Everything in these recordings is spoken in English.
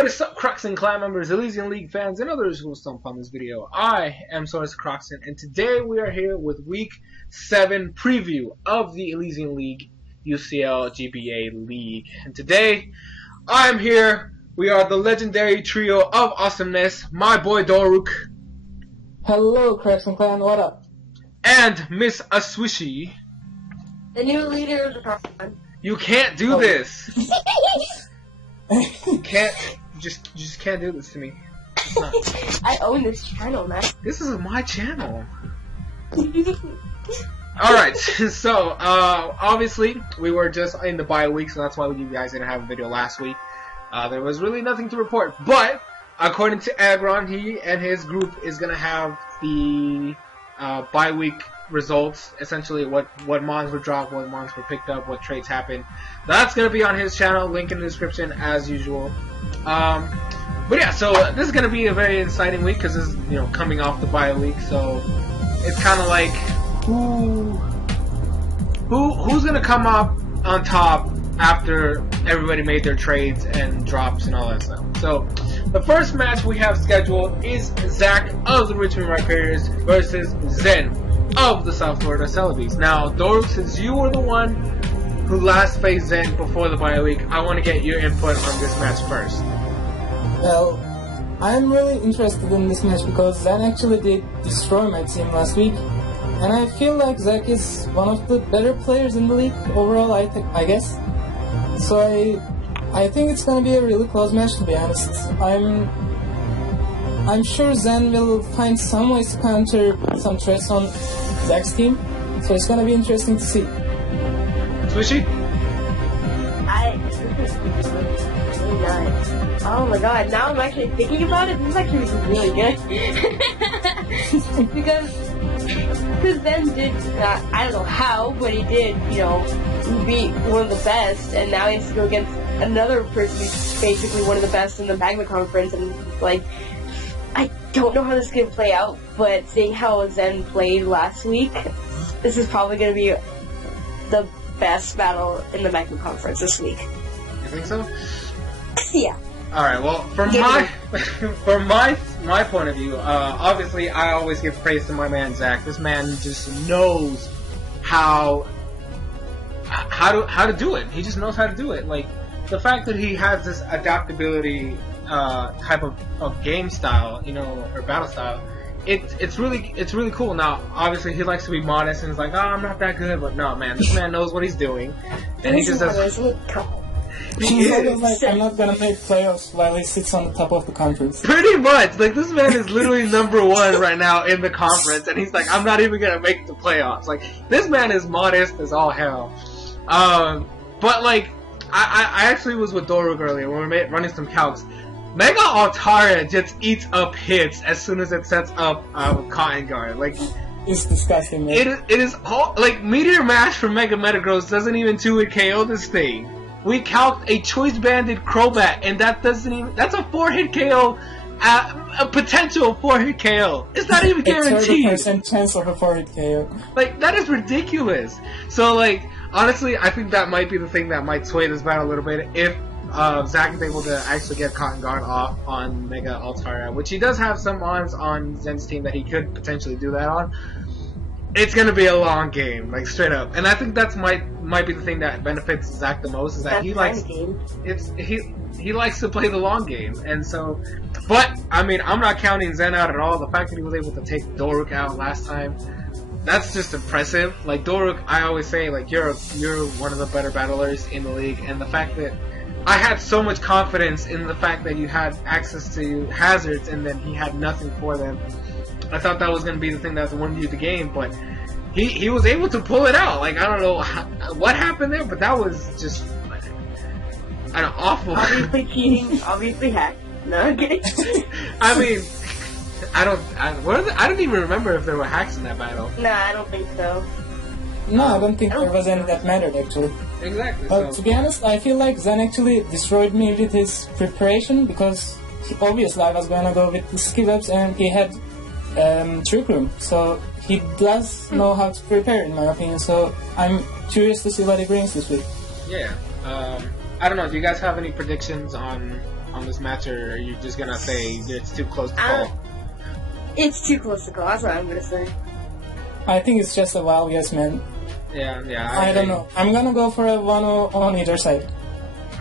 what is up, Crockxen clan members, Elysian League fans, and others who will stump on this video? I am SoresanCrockxen, and today we are here with Week 7 preview of the Elysian League UCL GBA League. And today, I'm here. We are the legendary trio of awesomeness, my boy Doruk. Hello, Crockxen clan, what up? And Miss Swishy. The new leader of the Crockxen. You can't do this. You can't. You just can't do this to me. I own this channel, man. This is my channel. Alright, so, obviously, we were just in the bye week, so that's why you guys didn't have a video last week. There was really nothing to report, but, according to Agron, he and his group is gonna have the, bye week results, essentially what mons were dropped, what mons were picked up, what trades happened. That's gonna be on his channel, link in the description as usual. But yeah, so this is gonna be a very exciting week because this is, you know, coming off the bye week, so it's kind of like who's gonna come up on top after everybody made their trades and drops and all that stuff. So the first match we have scheduled is Zach of the Richmond Riparians versus Zen of the South Florida Celebies. Now, Doruk, since you were the one who last faced Zen before the bye week, I want to get your input on this match first. Well, I'm really interested in this match because Zen actually did destroy my team last week, and I feel like Zach is one of the better players in the league overall, I guess. So I think it's gonna be a really close match, to be honest. I'm sure Zen will find some ways to counter some threats on Zach's team, so it's gonna be interesting to see. Swishy? Oh my god, now I'm actually thinking about it, this is actually really good. because Zen did, I don't know how, but he did, you know, beat one of the best, and now he has to go against another person who's basically one of the best in the Magma Conference, and like, I don't know how this is going to play out, but seeing how Zen played last week, this is probably going to be the best battle in the Magma Conference this week. You think so? Yeah. Alright, well, from my point of view, obviously I always give praise to my man Zach. This man just knows how to do it. He just knows how to do it. Like, the fact that he has this adaptability type of game style, you know, or battle style, it's really cool. Now, obviously, he likes to be modest and he's like, oh, I'm not that good, but no, man, this man knows what he's doing, and he just does. Like, I'm not gonna make playoffs while he sits on the top of the conference. Pretty much, like, this man is literally #1 right now in the conference, and he's like, I'm not even gonna make the playoffs. Like, this man is modest as all hell. But like, I actually was with Doruk earlier when we were running some calcs. Mega Altaria just eats up hits as soon as it sets up Cotton Guard. Like, it's disgusting, man. It is all, like, Meteor Mash from Mega Metagross doesn't even 2-hit KO this thing. We calced a Choice Banded Crobat, and that doesn't even, that's a 4-hit KO, a potential 4-hit KO. It's not even guaranteed. A 30% chance of a 4-hit KO. Like, that is ridiculous. So, like, honestly, I think that might be the thing that might sway this battle a little bit if Zach is able to actually get Cotton Guard off on Mega Altaria, which he does have some ons on Zen's team that he could potentially do that on. It's gonna be a long game, like, straight up. And I think that's might be the thing that benefits Zach the most, is that he likes he likes to play the long game. And so, but I mean, I'm not counting Zen out at all. The fact that he was able to take Doruk out last time, that's just impressive. Like, Doruk, I always say, like, you're one of the better battlers in the league, and the fact that I had so much confidence in the fact that you had access to hazards and then he had nothing for them. I thought that was going to be the thing that won you the game, but he was able to pull it out. Like, I don't know what happened there, but that was just an awful. Obviously cheating, obviously hacked. No, okay. I mean, I don't even remember if there were hacks in that battle. Nah, I don't think so. No, I don't think there was any that mattered, actually. Exactly. But to be honest, I feel like Zen actually destroyed me with his preparation, because obviously I was gonna go with the skill ups and he had Trick Room, so he does know how to prepare, in my opinion, so I'm curious to see what he brings this week. Yeah, I don't know, do you guys have any predictions on on this match, or are you just gonna say it's too close to call? It's too close to call. That's what I'm gonna say. I think it's just a wild guess, man. Yeah. I don't know. I'm gonna go for a 1-0 on either side.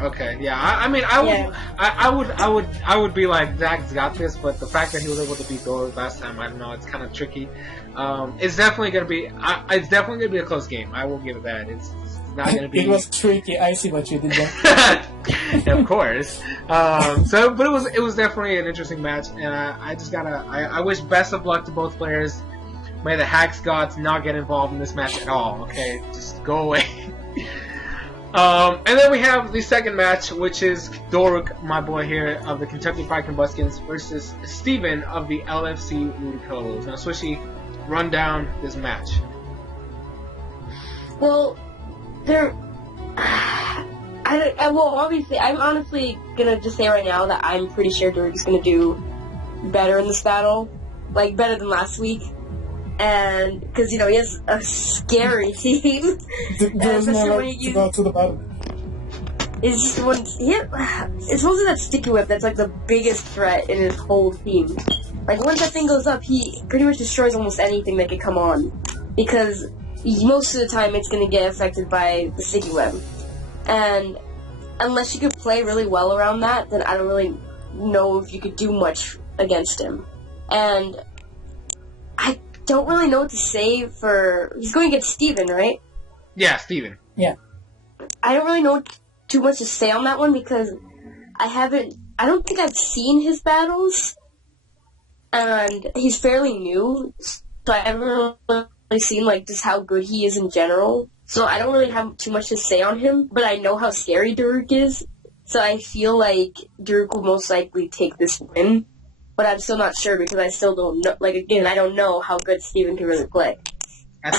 Okay, yeah. I mean, I would be like, Zach's got this, but the fact that he was able to beat Doruk last time, I don't know, it's kind of tricky. It's definitely gonna be a close game. I will give it that. It's not gonna be. It was tricky. I see what you did there. Yeah, of course. But it was definitely an interesting match, and I wish best of luck to both players. May the Hacks gods not get involved in this match at all. Okay, just go away. And then we have the second match, which is Doruk, my boy here, of the Kentucky Fried Combustions, versus Steven of the LFC Ludicolo's. Now, Swishy, run down this match. Well, obviously, I'm honestly gonna just say right now that I'm pretty sure Doruk is gonna do better in this battle, like better than last week. And because he has a scary team, There's never to go to the bottom. It's just it's mostly that sticky whip that's like the biggest threat in his whole team. Like once that thing goes up, he pretty much destroys almost anything that could come on, because most of the time it's gonna get affected by the sticky web. And unless you could play really well around that, then I don't really know if you could do much against him. And I don't really know what to say for... He's going against Steven, right? Yeah, Steven. Yeah. I don't really know too much to say on that one because I don't think I've seen his battles, and he's fairly new, so I haven't really seen just how good he is in general. So I don't really have too much to say on him, but I know how scary Doruk is, so I feel like Doruk will most likely take this win. But I'm still not sure because I still don't know. Again, I don't know how good Steven can really play. I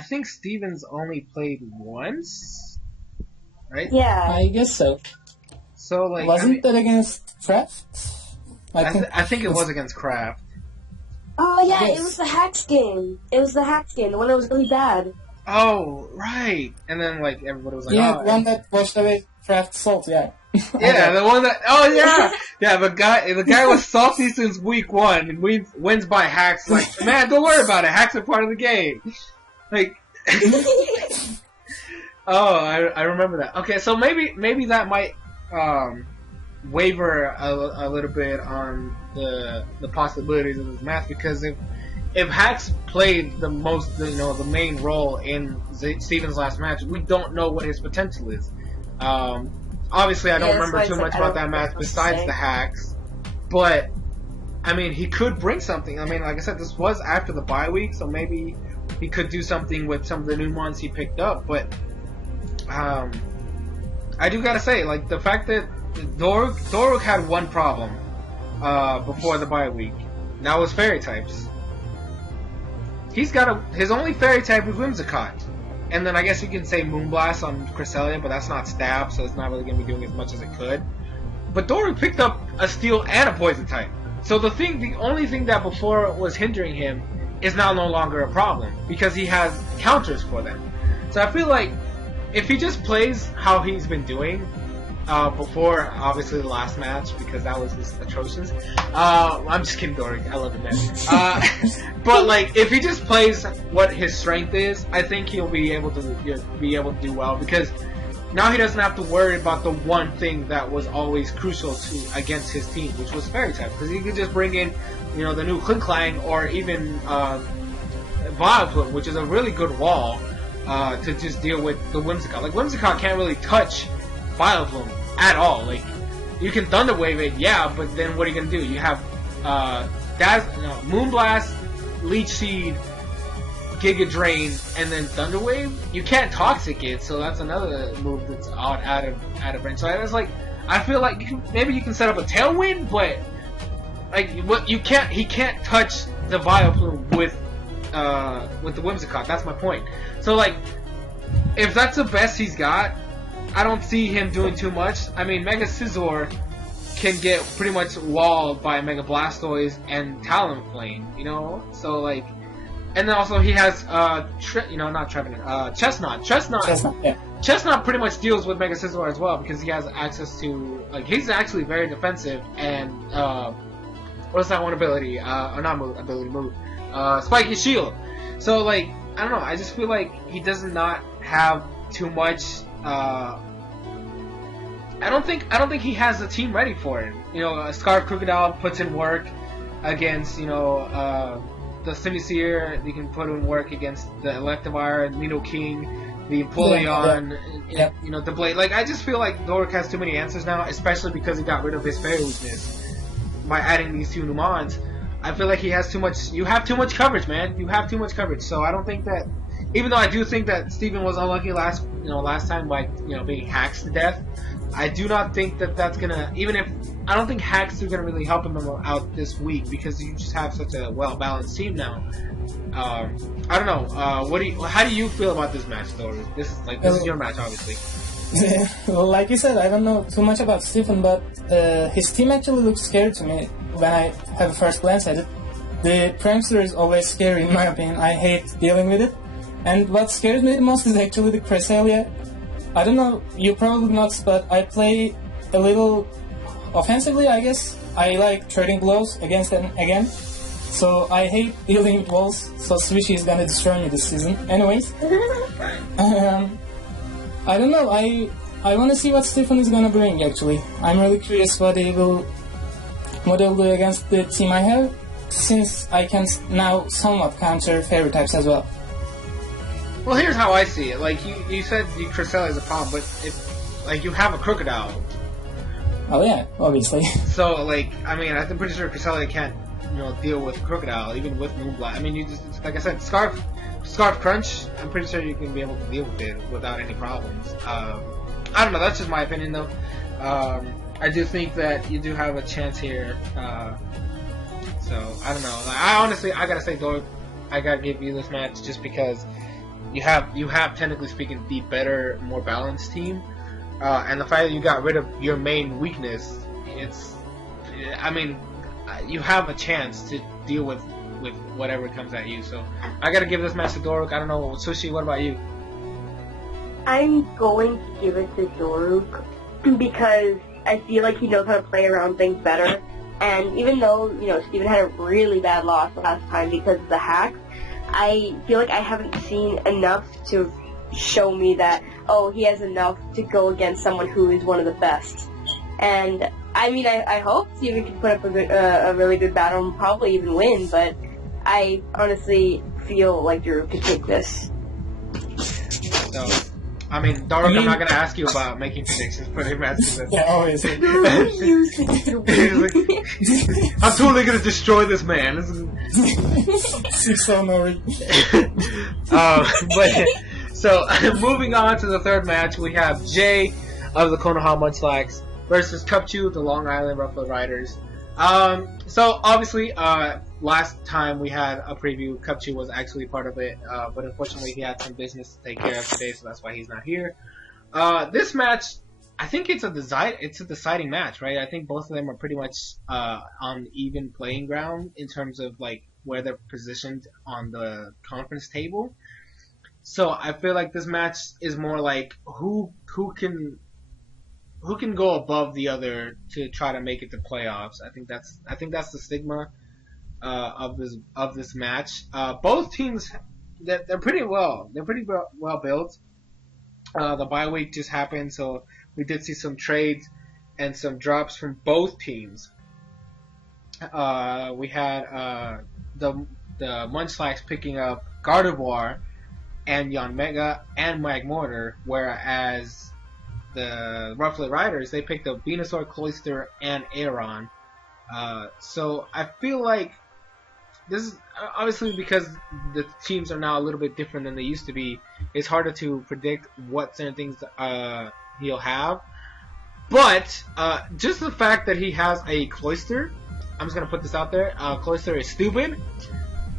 think Steven's only played once, right? Yeah, I guess so. So wasn't that against Kraft? I think it was against Kraft. Oh yeah, yes. It was the Hacks game. The one that was really bad. Oh right, and then everybody was like, yeah, oh, the one that washed away Kraft's salt. Yeah. Yeah, the one that. Oh yeah, yeah. The guy was salty since week 1 and wins by hacks. Like, man, don't worry about it. Hacks are part of the game. Oh, I remember that. Okay, so maybe that might waver a little bit on the possibilities of this match, because if Hacks played the main role in Steven's last match, we don't know what his potential is. Obviously, I don't remember too much about that match besides the Hacks, but I mean, he could bring something. I mean, like I said, this was after the bye week, so maybe he could do something with some of the new ones he picked up. But I do gotta say, the fact that Doruk had one problem before the bye week, and that was fairy types. He's got his only fairy type is Whimsicott. And then I guess you can say Moonblast on Cresselia, but that's not stab, so it's not really going to be doing as much as it could. But Doruk picked up a steel and a poison type. So the only thing that before was hindering him is now no longer a problem, because he has counters for them. So I feel like if he just plays how he's been doing before, obviously the last match, because that was just atrocious. I'm just kidding, Doruk. I love him, man. But if he just plays what his strength is, I think he'll be able to do well, because now he doesn't have to worry about the one thing that was always crucial against his team, which was fairy type. Because he could just bring in, the new Klinklang, or even Vileplume, which is a really good wall to just deal with the Whimsicott. Whimsicott can't really touch Vileplume at all. You can Thunder Wave it, yeah, but then what are you gonna do? You have Moonblast, Leech Seed, Giga Drain, and then Thunder Wave. You can't Toxic it, so that's another move that's out of range. So it's I feel like maybe you can set up a Tailwind, but he can't touch the Vileplume with the Whimsicott. That's my point. So if that's the best he's got, I don't see him doing too much. I mean, Mega Scizor can get pretty much walled by Mega Blastoise and Talonflame, So And then also he has not Trevenant, Chestnut. Yeah. Chestnut pretty much deals with Mega Scizor as well because he has access to he's actually very defensive and what's that one ability? Or not move. Spiky Shield. So I don't know. I just feel like he does not have too much. I don't think he has the team ready for it. Scarf Crocodile puts in work against the Simisear. He can put in work against the Electivire, Nido King, the Empoleon, the Blade. I just feel like Doruk has too many answers now, especially because he got rid of his fairy weakness by adding these two new mons. I feel like he has too much. You have too much coverage, man. You have too much coverage. So I don't think that. Even though I do think that Steven was unlucky last time by being hacked to death, I do not think that that's gonna. I don't think hacks are gonna really help him out this week because you just have such a well balanced team now. I don't know. How do you feel about this match, though? This is your match, obviously. Well, like you said, I don't know too much about Stephen, but his team actually looks scary to me when I have a first glance at it. The Prankster is always scary in my opinion. I hate dealing with it. And what scares me the most is actually the Cresselia. I don't know, you probably not, but I play a little offensively, I guess. I like trading blows against them again. So I hate dealing with walls, so Swishy is gonna destroy me this season. Anyways. I don't know, I wanna see what Stephen is gonna bring actually. I'm really curious what he'll do against the team I have, since I can now somewhat counter fairy types as well. Well, here's how I see it. You said Cresselia is a problem, but if you have a Crocodile. Oh yeah, obviously. So I'm pretty sure Cresselia can't deal with Crocodile even with Moonblast. I mean, you just like I said, Scarf Crunch. I'm pretty sure you can be able to deal with it without any problems. I don't know. That's just my opinion, though. I do think that you do have a chance here. So I don't know. I gotta say, Doruk, I gotta give you this match just because you have technically speaking the better, more balanced team, and the fact that you got rid of your main weakness, you have a chance to deal with whatever comes at you. So I gotta give this match to Doruk. I don't know, Swishy, what about you? I'm going to give it to Doruk because I feel like he knows how to play around things better. And even though, Steven had a really bad loss last time because of the hacks, I feel like I haven't seen enough to show me that, he has enough to go against someone who is one of the best. And, I hope Steven can put up a really good battle and probably even win, but I honestly feel like Doruk could take this. So, Doruk, I'm not going to ask you about making predictions for the match. Yeah, always. I'm totally going to destroy this man. So Nori. So, moving on to the third match, we have Jay of the Konoha Munchlax versus Cupchew, the Long Island Ruffalo Riders. So, obviously, last time we had a preview, Cupchew was actually part of it, but unfortunately he had some business to take care of today, so that's why he's not here. This match, I think it's a deciding match, right? I think both of them are pretty much on even playing ground in terms of where they're positioned on the conference table. So I feel like this match is more like who can go above the other to try to make it to playoffs. I think that's the stigma of this match. Both teams, they're pretty well built. The bye week just happened, so we did see some trades and some drops from both teams. We had the Munchlax picking up Gardevoir and Yanmega and Magmortar, whereas the Ruffalo Riders, they picked up Venusaur, Cloyster, and Aeron. So I feel like this is obviously because the teams are now a little bit different than they used to be. It's harder to predict what certain things he'll have. But just the fact that he has a Cloyster, I'm just gonna put this out there. Cloyster is stupid.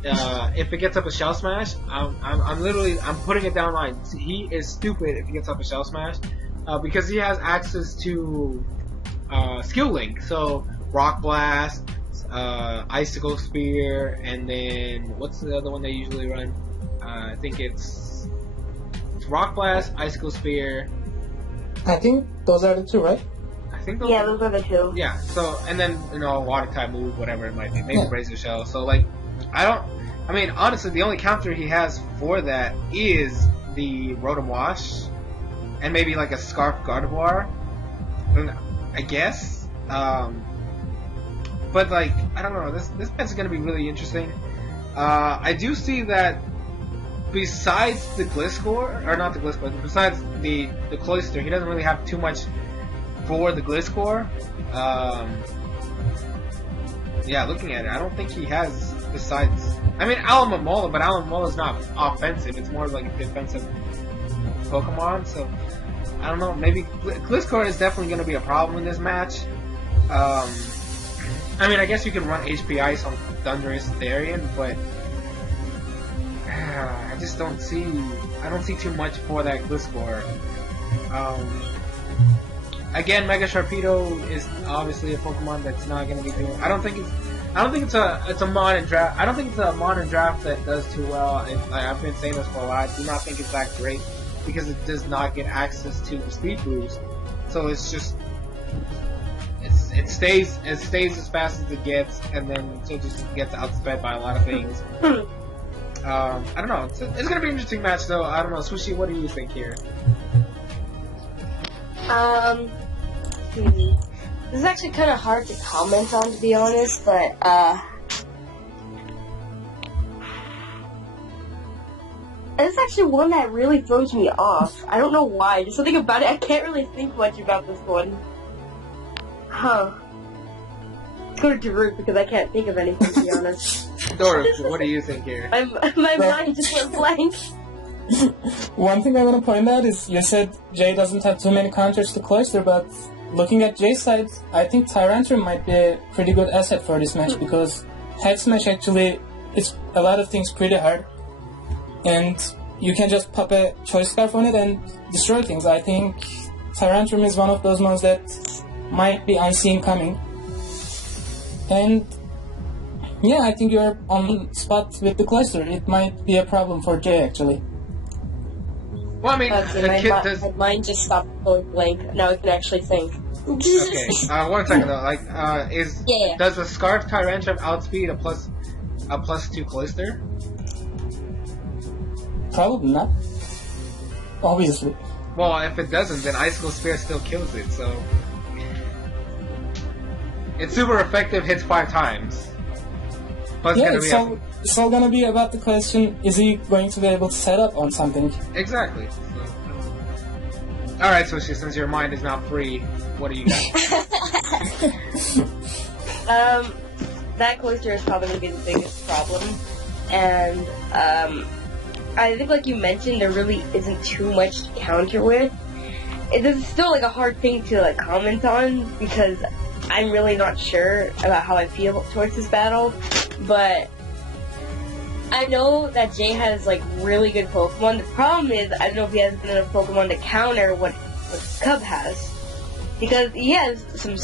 If it gets up a Shell Smash, I'm putting it down line. He is stupid if he gets up a Shell Smash, because he has access to Skill Link. So Rock Blast, Icicle Spear, and then what's the other one they usually run? I think it's Rock Blast, Icicle Spear. I think those are the two, right? I think those. Yeah, those are the two. Yeah. So and then Water type move, whatever it might be, maybe Razor Shell. So like, I mean, honestly, the only counter he has for that is the Rotom Wash, and maybe like a Scarf Gardevoir. I guess. But like, I don't know. This match is gonna be really interesting. I do see that besides the Gliscor, or not the Gliscor, besides the Cloyster, he doesn't really have too much for the Gliscor. Yeah, looking at it, I don't think he has besides. I mean, Alomomola, but Alomomola is not offensive. It's more like a defensive Pokemon. So I don't know. Maybe Gliscor is definitely going to be a problem in this match. I mean, I guess you can run HP Ice on Thundurus Therian, but I just don't see. I don't see too much for that Gliscor. Again, Mega Sharpedo is obviously a Pokemon that's not going to be doing. I don't think it's a modern draft. I don't think it's a modern draft that does too well. I've been saying this for a while. I do not think it's that great because it does not get access to the speed boost. So it's just it stays as fast as it gets, and then it just gets outsped by a lot of things. I don't know. It's gonna be an interesting match, though. I don't know, Swishy. What do you think here? This is actually kind of hard to comment on, to be honest, but it's actually one that really throws me off. I don't know why. Just something about it. I can't really think much about this one. Huh. Let's go to Doruk because I can't think of anything, to be honest. Doruk, what do you think here? My mind just went blank. One thing I want to point out is you said Jay doesn't have too many counters to Cloyster, but looking at Jay's side, I think Tyrantrum might be a pretty good asset for this match because Head Smash actually is a lot of things pretty hard, and you can just pop a Choice Scarf on it and destroy things. I think Tyrantrum is one of those ones that might be unseen coming. And yeah, I think you're on spot with the Cloyster. It might be a problem for Jay actually. Well, I mean, my mind just stopped going blank. Now I can actually think. Okay, 1 second though. Like, does the Scarf Tyrantrum outspeed a plus 2 Cloyster? Probably not. Obviously. Well, if it doesn't, then Icicle Spear still kills it. So it's super effective. Hits 5 times. But it's all gonna be about the question: is he going to be able to set up on something? Exactly. So, all right, Swishy, since your mind is now free, what do you got? That Cloyster is probably going to be the biggest problem, and I think, like you mentioned, there really isn't too much to counter with. It's still like a hard thing to like comment on because I'm really not sure about how I feel towards this battle, but I know that Jay has like really good Pokemon. The problem is I don't know if he has enough Pokemon to counter what Cub has, because he has some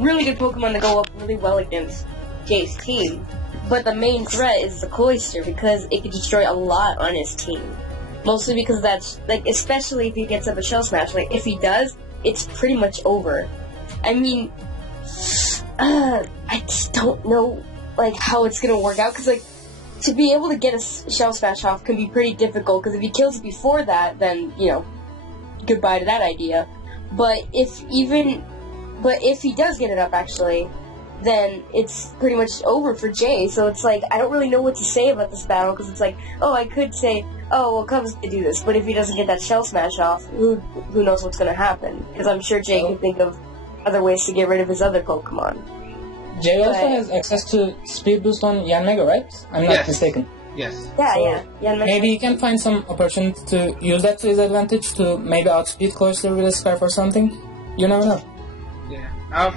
really good Pokemon that go up really well against Jay's team. But the main threat is the Cloyster because it can destroy a lot on his team. Mostly because that's like, especially if he gets up a Shell Smash. Like if he does, it's pretty much over. I mean, I just don't know like how it's gonna work out because like to be able to get a Shell Smash off can be pretty difficult because if he kills it before that, then goodbye to that idea. But if he does get it up actually, then it's pretty much over for Jay. So it's like I don't really know what to say about this battle because it's like, oh, I could say, oh well, Cubs can do this, but if he doesn't get that Shell Smash off, who knows what's gonna happen? Because I'm sure Jay can think of other ways to get rid of his other Pokemon. Jay also has access to Speed Boost on Yanmega, right? I'm not mistaken. Yes. Yeah. Maybe he can find some opportunity to use that to his advantage to maybe outspeed Cloyster with a Scarf or something. You never know. Yeah.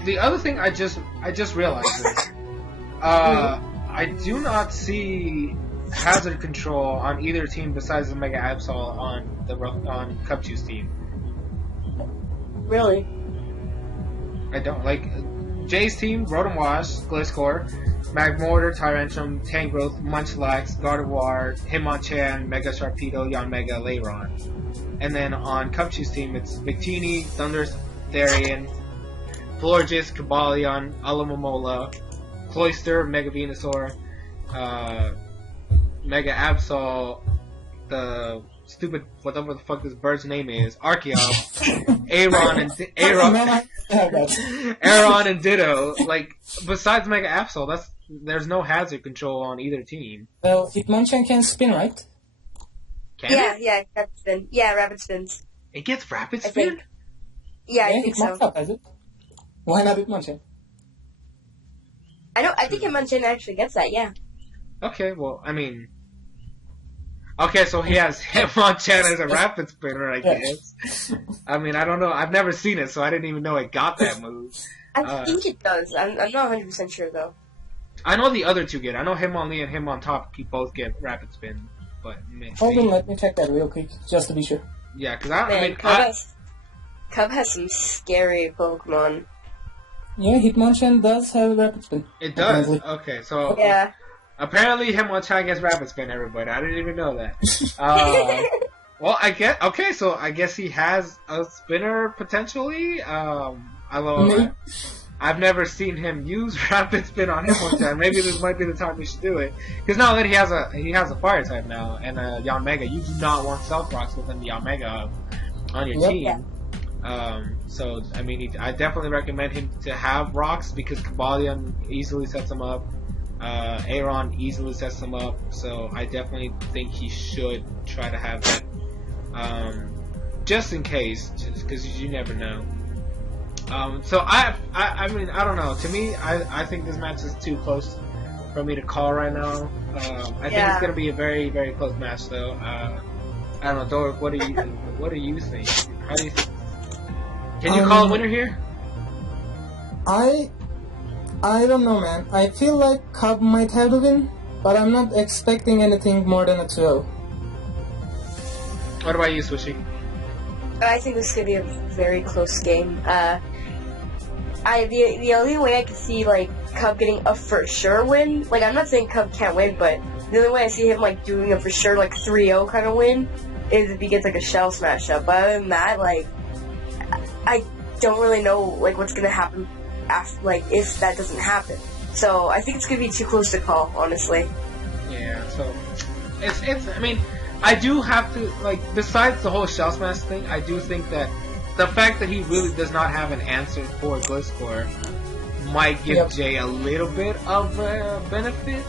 The other thing I just realized is, I do not see hazard control on either team besides the Mega Absol on Cubchoo's team. Really? I don't like. Jay's team, Rotom Wash, Gliscor, Magmortar, Tyrantrum, Tangrowth, Munchlax, Gardevoir, Hitmonchan, Mega Sharpedo, Yanmega, Lairon. And then on Cupchu's team, it's Victini, Thundurus, Therian, Florges, Cobalion, Alomomola, Cloyster, Mega Venusaur, Mega Absol, the stupid whatever the fuck this bird's name is, Archeops, Aeron and Ditto. Like besides Mega Absol, there's no hazard control on either team. Well, Hitmonchan can spin, right? Can it? Yeah, rapid spin. Yeah, rapid spins. It gets rapid I spin? think. Yeah, I think so. Hitmonchan has it. Why not Hitmonchan? I think Hitmonchan actually gets that, yeah. Okay, well, I mean... Okay, so he has Hitmonchan as a rapid spinner, I guess. I mean, I don't know. I've never seen it, so I didn't even know it got that move. I think it does. I'm not 100% sure, though. I know the other two get it. I know Hitmonlee and Hitmontop both get rapid spin, but... Hold on, let me check that real quick, just to be sure. Yeah, because Cub has some scary Pokemon. Yeah, Hitmonchan does have rapid spin. It does? Apparently. Okay, so... Yeah. Apparently Hitmonchan gets rapid spin, everybody. I didn't even know that. Well, I guess he has a spinner, potentially. Although I've never seen him use rapid spin on Hitmonchan. Maybe this might be the time we should do it. Because now that he has a fire type now, and Yanmega, you do not want Stealth Rocks within the Yanmega on your team. Yeah. So, I mean, I definitely recommend him to have rocks because Cobalion easily sets him up. Aeron easily sets him up. So, I definitely think he should try to have that. Just in case, because you never know. So, I mean, I don't know. To me, I think this match is too close for me to call right now. I think it's going to be a very, very close match, though. I don't know, Doruk, what do you think? How do you think? Can you call a winner here? I don't know, man. I feel like Cub might have the win, but I'm not expecting anything more than a 2-0. What about you, Swishy? I think this is going to be a very close game. The only way I could see, like, Cub getting a for sure win, like, I'm not saying Cub can't win, but the only way I see him, like, doing a for sure, like, 3-0 kind of win is if he gets, like, a shell smash up. But other than that, like, I don't really know, like, what's gonna happen after, like, if that doesn't happen. So, I think it's gonna be too close to call, honestly. Yeah, so, it's, I mean, I do have to, like, besides the whole shell smash thing, I do think that the fact that he really does not have an answer for Gliscor might give Jay a little bit of a benefit.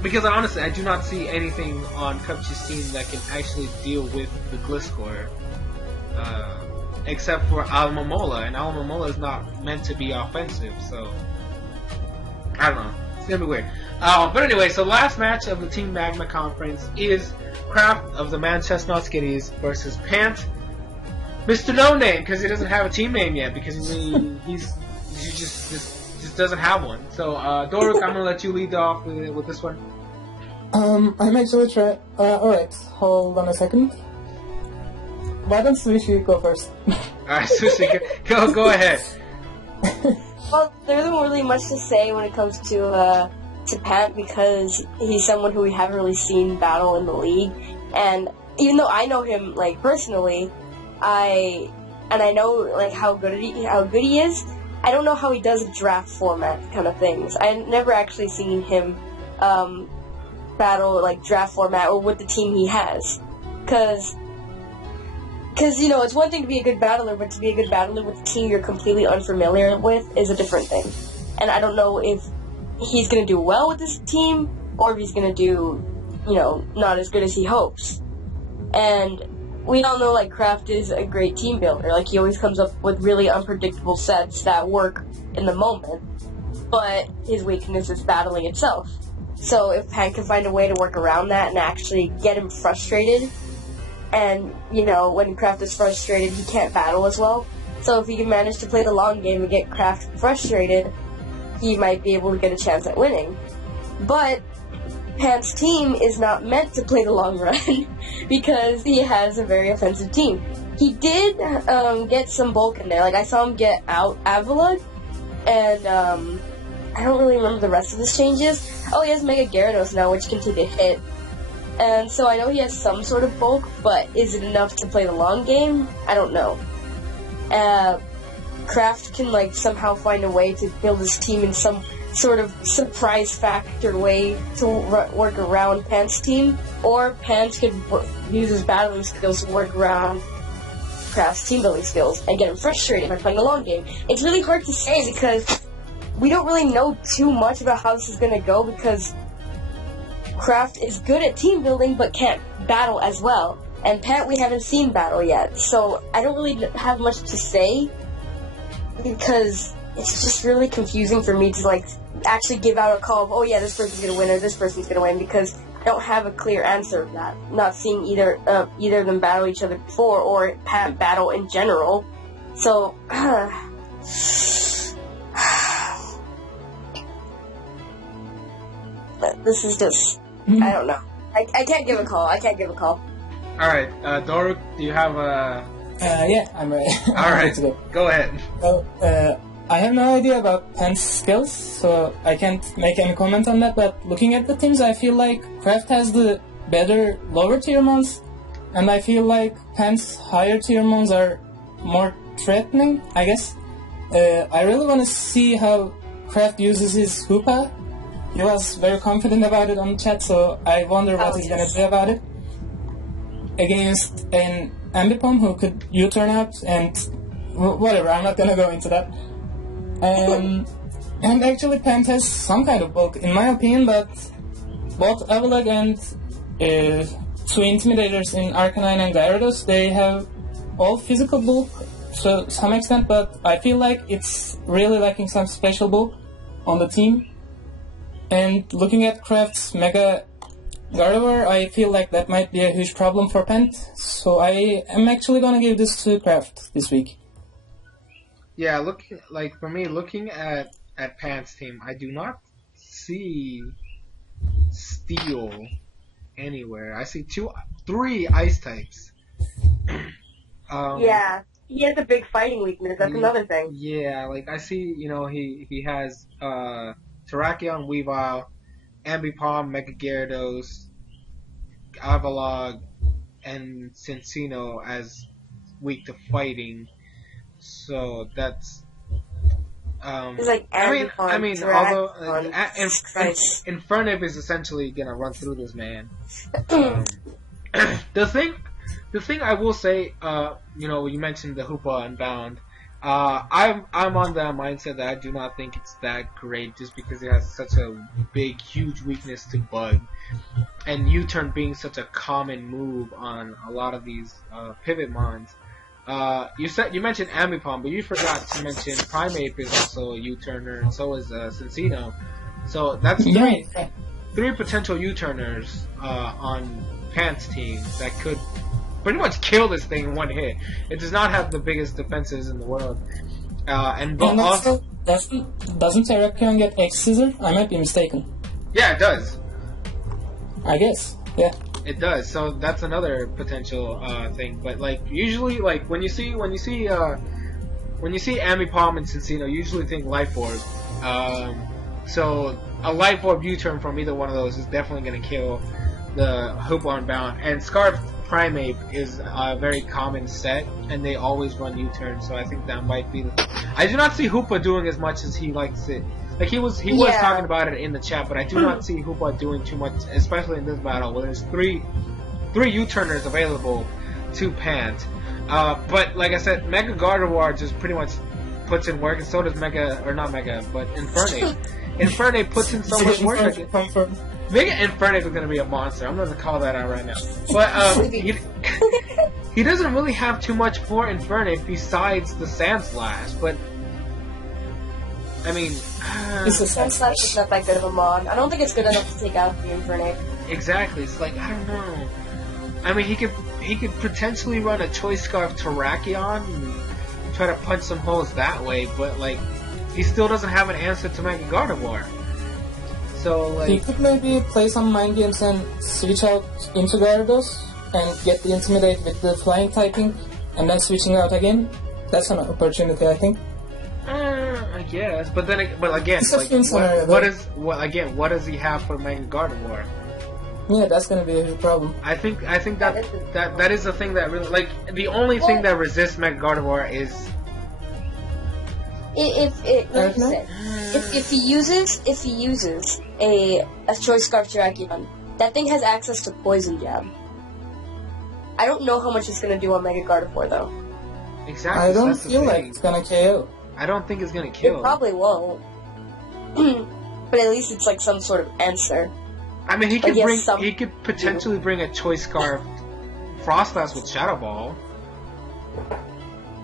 Because honestly, I do not see anything on Cupchu's team that can actually deal with the Gliscor. Except for Alomomola, and Alomomola is not meant to be offensive, so I don't know. It's gonna be weird. But anyway, so last match of the Team Magma Conference is Kraft of the Manchestnut Skitties versus Pant, Mr. No Name, because he doesn't have a team name yet, because he just doesn't have one. So Doruk, I'm gonna let you lead off with this one. I'm actually trying. Alright, hold on a second. Why don't Swishy go first? Alright, Swishy, go ahead. Well, there isn't really much to say when it comes to Pat, because he's someone who we haven't really seen battle in the league. And even though I know him, like, personally, I know, like, how good he is, I don't know how he does draft format kind of things. I've never actually seen him battle, like, draft format or with the team he has. Because, you know, it's one thing to be a good battler, but to be a good battler with a team you're completely unfamiliar with is a different thing. And I don't know if he's going to do well with this team, or if he's going to do, you know, not as good as he hopes. And we all know, like, Kraft is a great team builder. Like, he always comes up with really unpredictable sets that work in the moment. But his weakness is battling itself. So if Pan can find a way to work around that and actually get him frustrated, and, you know, when Kraft is frustrated, he can't battle as well. So if he can manage to play the long game and get Kraft frustrated, he might be able to get a chance at winning. But Pan's team is not meant to play the long run because he has a very offensive team. He did get some bulk in there. Like, I saw him get out Avila, and I don't really remember the rest of his changes. Oh, he has Mega Gyarados now, which can take a hit. And so I know he has some sort of bulk, but is it enough to play the long game? I don't know. Kraft can, like, somehow find a way to build his team in some sort of surprise factor way to work around Pant's team, or Pant could use his battling skills to work around Kraft's team building skills and get him frustrated by playing the long game. It's really hard to say because we don't really know too much about how this is going to go, because Kraft is good at team building but can't battle as well, and Pant we haven't seen battle yet, so I don't really have much to say because it's just really confusing for me to, like, actually give out a call of, oh yeah, this person's gonna win or this person's gonna win, because I don't have a clear answer of that. Not seeing either of them battle each other before, or battle in general. So, this is just, I don't know. I can't give a call. Alright, Doruk, do you have a... Yeah, I'm ready. Alright, go ahead. So, I have no idea about Pant's skills, so I can't make any comment on that, but looking at the teams, I feel like Kraft has the better lower tier mons, and I feel like Pant's higher tier mons are more threatening, I guess. I really want to see how Kraft uses his Hoopa. He was very confident about it on chat, so I wonder what he's gonna do about it. Against an Ambipom who could U-turn out, and whatever, I'm not gonna go into that. And actually Pant has some kind of bulk, in my opinion, but both Avalag and two Intimidators in Arcanine and Gyarados, they have all physical bulk to some extent, but I feel like it's really lacking some special bulk on the team. And looking at Kraft's Mega Gardevoir, I feel like that might be a huge problem for Pant, so I am actually gonna give this to Kraft this week. Yeah, looking at Pant's team, I do not see Steel anywhere. I see 3 Ice types. Yeah, he has a big fighting weakness. That's another thing. Yeah, like I see, he has Terrakion, Weavile, Ambipom, Mega Gyarados, Avalog, and Cinccino as weak to fighting. So that's it's like although Infernape is essentially gonna run through this man. The thing I will say, you mentioned the Hoopa Unbound. I'm on the mindset that I do not think it's that great, just because it has such a big, huge weakness to Bug, and U-turn being such a common move on a lot of these pivot mons. You mentioned Ambipom, but you forgot to mention Primeape is also a U-turner, and so is Cinccino. So that's three potential U-turners on Pant's team that could pretty much kill this thing in one hit. It does not have the biggest defenses in the world. Doesn't Terrakion get X-Scissor? I might be mistaken. Yeah, it does. I guess. Yeah. It does. So that's another potential thing. But usually, when you see Ambipom and Cinccino, you usually think Life Orb. So a Life Orb U-turn from either one of those is definitely going to kill the Hoopa Unbound. And Scarf Primeape is a very common set, and they always run U-turns. So I think that might be I do not see Hoopa doing as much as he likes it. He was talking about it in the chat, but I do not see Hoopa doing too much, especially in this battle where there's three U-turners available to Pant. But like I said, Mega Gardevoir just pretty much puts in work, and so does Infernape. Infernape puts in so much work. Mega Infernape is going to be a monster. I'm going to call that out right now. But he doesn't really have too much for Infernape besides the Sand Slash, but I mean, Sand Slash is not that good of a mon. I don't think it's good enough to take out the Infernape. Exactly. It's I don't know. I mean, he could potentially run a Choice Scarf Terrakion and try to punch some holes that way, but he still doesn't have an answer to Mega Gardevoir. So he could maybe play some mind games and switch out into Gyarados and get the Intimidate with the flying typing and then switching out again, that's an opportunity, I think. I guess, but again, It's a like, fun scenario, what does he have for Mega Gardevoir? Yeah, that's gonna be a huge problem. I think that is the thing that really, like, the only thing that resists Mega Gardevoir is if he uses a Choice Scarf Dragon, that thing has access to Poison Jab. I don't know how much it's gonna do on Mega Gardevoir though. exactly. I don't that's the feel like thing. it's gonna KO. I don't think it's gonna kill. It probably won't. But at least it's like some sort of answer. I mean, he could Like, yes, he could potentially bring a Choice Scarf Frostlass with Shadow Ball.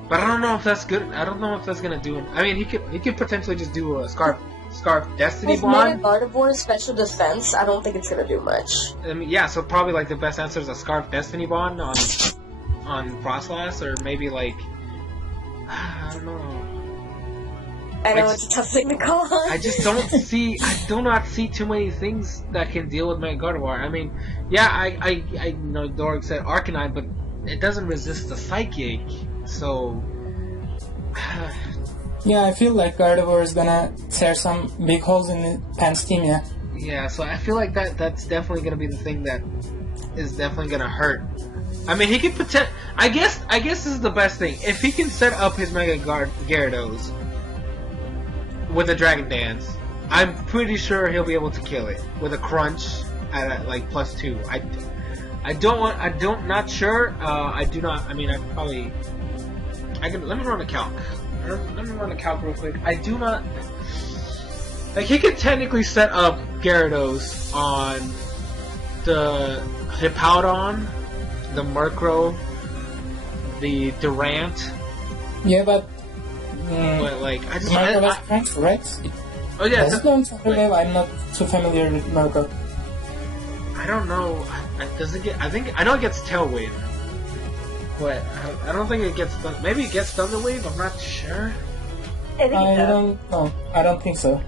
But I don't know if that's good. I don't know if that's gonna do him. I mean, he could potentially just do a Scarf Destiny With Bond. Mega Gardevoir's special defense, I don't think it's gonna do much. I mean, yeah. So probably like the best answer is a Scarf Destiny Bond on Frostlass, or maybe like I don't know. I know it's a tough thing to call on. I just don't see. I do not see too many things that can deal with Mega Gardevoir. I mean, yeah, I know Doruk said Arcanine, but it doesn't resist the Psychic. So, Yeah, I feel like Gardevoir is gonna tear some big holes in the Pan's team, yeah. yeah. So I feel like that's definitely gonna be the thing that is definitely gonna hurt. I mean, he could pretend. I guess this is the best thing. If he can set up his Mega Gyarados with a Dragon Dance, I'm pretty sure he'll be able to kill it with a Crunch at like +2. Not sure. I do not. I mean, let me run a calc. Let me run a calc real quick. I do not. Like, he could technically set up Gyarados on the Hippowdon, the Murkrow, the Durant. Yeah, but like, I just. Marco was Pranks, right? Oh yeah. Does it go into Underwave? I'm not too familiar with Marco. I don't know. Does it get? I know it gets Tail Wave. But I don't think it gets. Maybe it gets Thunder Wave. I'm not sure. I think it does. don't know. I don't think so.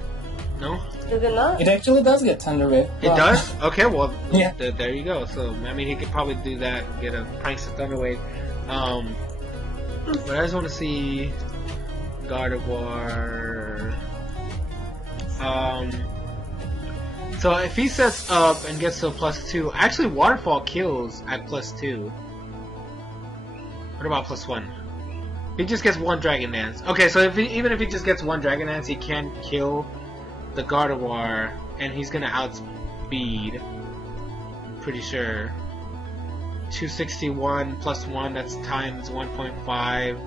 No. Does it not? It actually does get Thunder Wave. It does? Okay, well, Yeah. there you go. So, I mean, he could probably do that, get a Prankster Thunder Wave. But I just want to see Gardevoir. So if he sets up and gets to a +2, actually Waterfall kills at +2. What about +1? He just gets one Dragon Dance. Okay, so even if he just gets one Dragon Dance, he can kill the Gardevoir, and he's gonna outspeed. I'm pretty sure. 261 +1, that's times 1.5.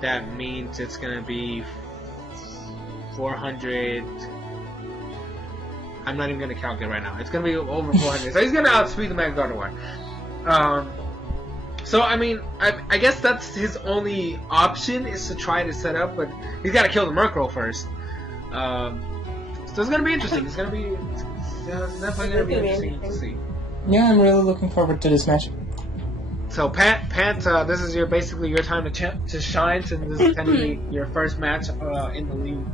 That means it's gonna be 400. I'm not even gonna calculate right now. It's gonna be over 400. So he's gonna outspeed the Mega Gardevoir. So I mean, I guess that's his only option, is to try to set up, but he's got to kill the Murkrow first. So it's gonna be interesting. It's definitely gonna be interesting to see. Yeah, I'm really looking forward to this match. So Pant, this is basically your time to shine, since this is technically your first match in the league.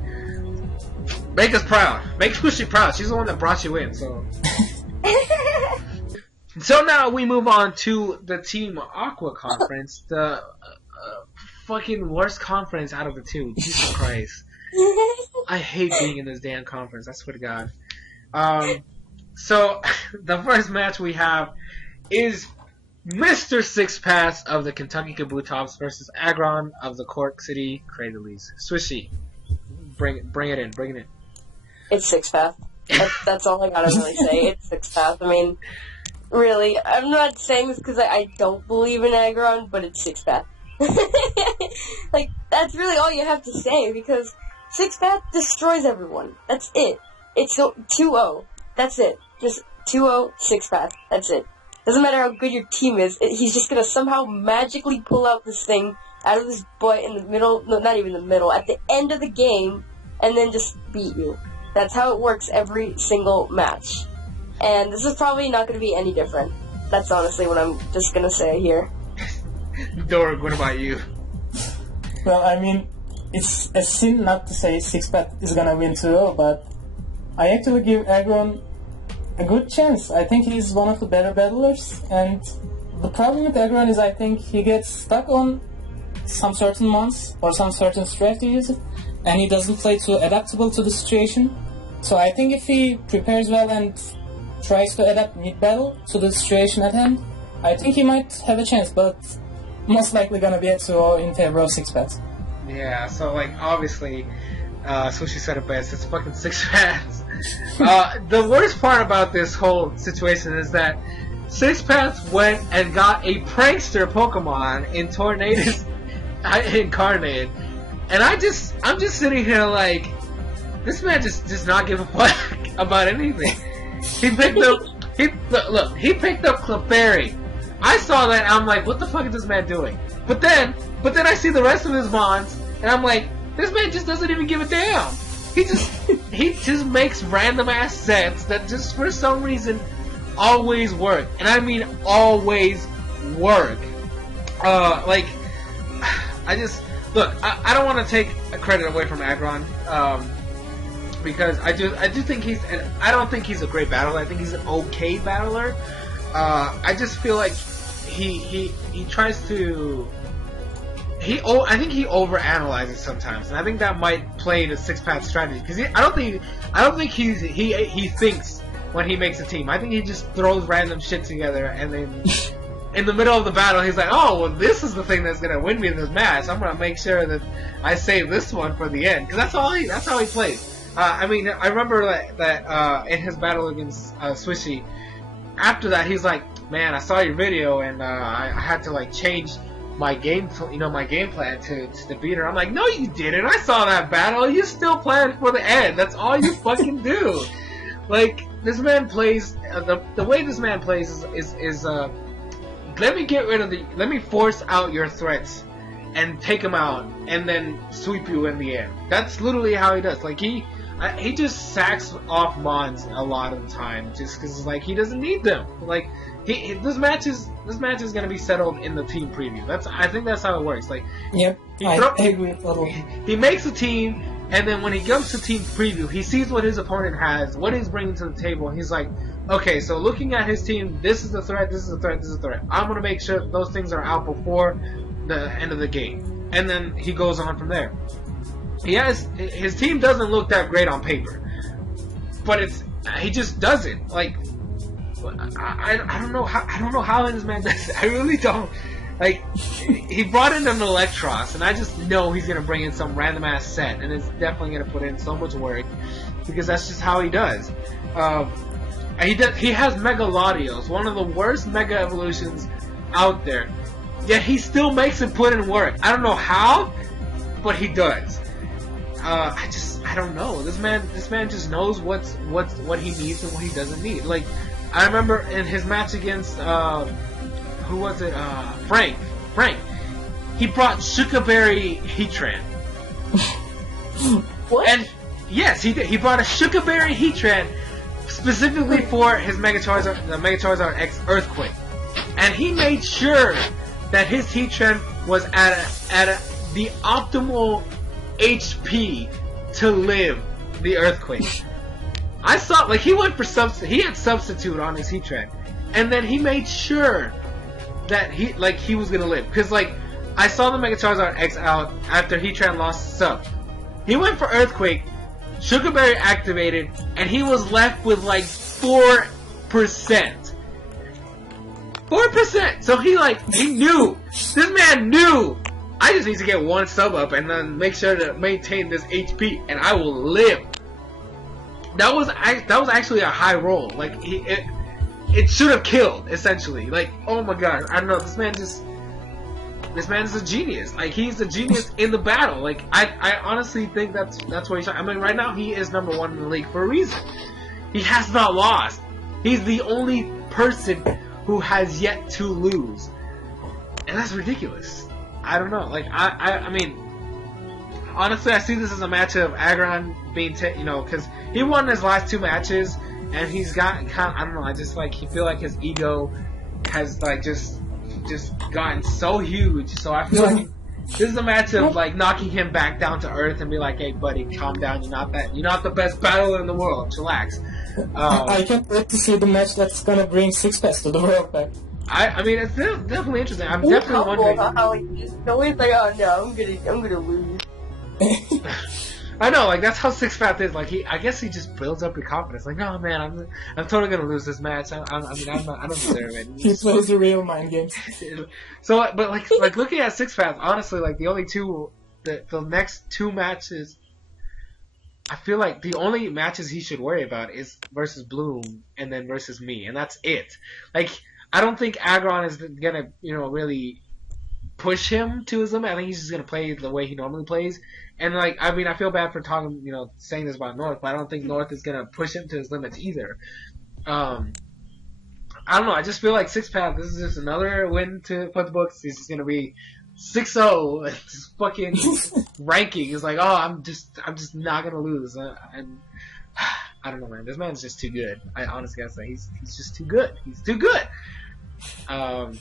Make us proud. Make Swishy proud. She's the one that brought you in. So. So now we move on to the Team Aqua Conference, the fucking worst conference out of the two. Jesus Christ. I hate being in this damn conference, I swear to God. So, the first match we have is Mr. Six Pass of the Kentucky Kabutops versus Aggron of the Cork City Cradleys. Swishy, bring it in. It's Six Path. That's all I gotta really say. It's Six Path. I mean, really, I'm not saying this because I don't believe in Aggron, but it's Six Path. Like, that's really all you have to say, because Six Path destroys everyone. That's it. It's 2-0. That's it. Just 2-0, Six Path. That's it. Doesn't matter how good your team is, he's just gonna somehow magically pull out this thing out of his butt in the middle, no, not even the middle, at the end of the game, and then just beat you. That's how it works every single match. And this is probably not going to be any different. That's honestly what I'm just going to say here. Doruk, what about you? Well, I mean, it's a sin not to say Six Path is gonna win 2-0, but I actually give Aggron a good chance. I think he's one of the better battlers, and the problem with Agron is I think he gets stuck on some certain mons or some certain strategies, and he doesn't play too adaptable to the situation. So I think if he prepares well and tries to adapt mid-battle to the situation at hand, I think he might have a chance, but most likely gonna be a 2-0 in favor of 6-pats. Yeah, so like obviously, Swishy said it best. It's fucking 6-pats. The worst part about this whole situation is that 6-pats went and got a prankster Pokemon in Tornadus Incarnate, and I'm just sitting here like, this man just does not give a fuck about anything. He picked up he picked up Clefairy. I saw that and I'm like, what the fuck is this man doing? But then I see the rest of his mons and I'm like, this man just doesn't even give a damn. He just makes random ass sets that just for some reason always work. And I mean always work. Like I don't want to take credit away from Agron. Because I do think I don't think he's a great battler. I think he's an okay battler. I just feel like he tries to I think he overanalyzes sometimes, and I think that might play into 6-pat strategy. Because I don't think he thinks when he makes a team. I think he just throws random shit together, and then in the middle of the battle, he's like, "Oh, well, this is the thing that's gonna win me in this match. I'm gonna make sure that I save this one for the end." Because that's how he plays. I mean, I remember that in his battle against Swishy, after that, he's like, "Man, I saw your video, and I had to like change my game plan to beat her." I'm like, "No, you didn't. I saw that battle. You still planned for the end. That's all you fucking do." Like, this man plays the way this man plays is let me force out your threats and take him out, and then sweep you in the end. That's literally how he does. Like he just sacks off mons a lot of the time, just because like he doesn't need them. Like this match is gonna be settled in the team preview. I think that's how it works. Like yep, I agree totally. He makes a team, and then when he comes to team preview, he sees what his opponent has, what he's bringing to the table, and he's like, okay, so looking at his team, this is the threat, this is the threat, this is the threat. I'm gonna make sure that those things are out before the end of the game, and then he goes on from there. His team doesn't look that great on paper, but he just does it. Like I don't know how this man does it. I really don't. Like he brought in an Electros, and I just know he's gonna bring in some random ass set, and it's definitely gonna put in so much work because that's just how he does. He has Mega Latios, one of the worst Mega Evolutions out there. Yet he still makes it put in work. I don't know how, but he does. I don't know. This man just knows what he needs and what he doesn't need. Like I remember in his match against who was it? Frank. He brought Shukaberry Heatran. What? And yes, he did. He brought a Shukaberry Heatran specifically for his the Mega-Charizard X Earthquake, and he made sure that his Heatran was at the optimal HP to live the Earthquake. I saw, like, he went for he had Substitute on his Heatran, and then he made sure that he was gonna live, because like I saw the Mega Charizard X out after Heatran lost Sub. He went for Earthquake, Sugarberry activated, and he was left with like 4%. 4%. So he knew. This man knew. I just need to get one sub up and then make sure to maintain this HP, and I will live. That was actually a high roll. Like it should have killed, essentially. Like, oh my god, I don't know. This man is a genius. Like, he's a genius in the battle. Like, I honestly think that's where he's. I mean, right now he is number 1 in the league for a reason. He has not lost. He's the only person who has yet to lose, and that's ridiculous. I don't know. Like, I mean, honestly, I see this as a match of Aggron being, because he won his last 2 matches, and he's got kind of, I don't know. I just feel like his ego has just gotten so huge. So I feel like this is a match of like knocking him back down to earth and be like, "Hey, buddy, calm down. You're not the best battler in the world. Chillax." I can't wait to see the match that's gonna bring 6 pets to the World Cup. I mean, it's definitely interesting. I'm He's definitely humble, wondering. how he's always like, oh no, I'm gonna lose. I know, like that's how Six Path is. Like I guess he just builds up your confidence. Like, oh man, I'm totally gonna lose this match. I don't deserve it. He plays the real mind games. So, but like looking at Six Path, honestly, like the only the next two matches, I feel like the only matches he should worry about is versus Bloom and then versus me, and that's it. Like, I don't think Aggron is gonna, really push him to his limit. I think he's just gonna play the way he normally plays. And like, I mean, I feel bad for saying this about North, but I don't think North is gonna push him to his limits either. I don't know. I just feel like Six Path. This is just another win to put the books. He's just gonna be 6-0. This fucking ranking is like, oh, I'm just not gonna lose. And I don't know, man. This man's just too good. I honestly gotta say, he's just too good. He's too good. I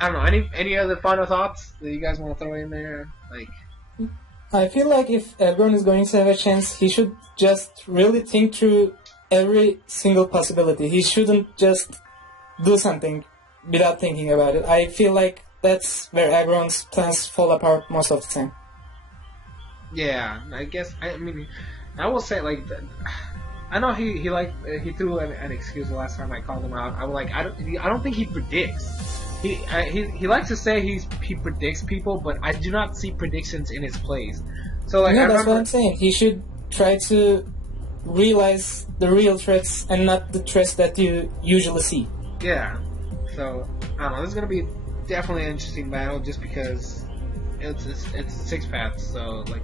don't know. Any other final thoughts that you guys want to throw in there? Like, I feel like if Aggron is going to have a chance, he should just really think through every single possibility. He shouldn't just do something without thinking about it. I feel like that's where Aggron's plans fall apart most of the time. Yeah, I guess. I mean, I will say, like, I know he threw an excuse the last time I called him out. I was like, I don't think he predicts. He likes to say he predicts people, but I do not see predictions in his plays. So like, that's what I'm saying. He should try to realize the real threats and not the threats that you usually see. Yeah. So I don't know. This is gonna be definitely an interesting battle, just because it's Six Paths. So like,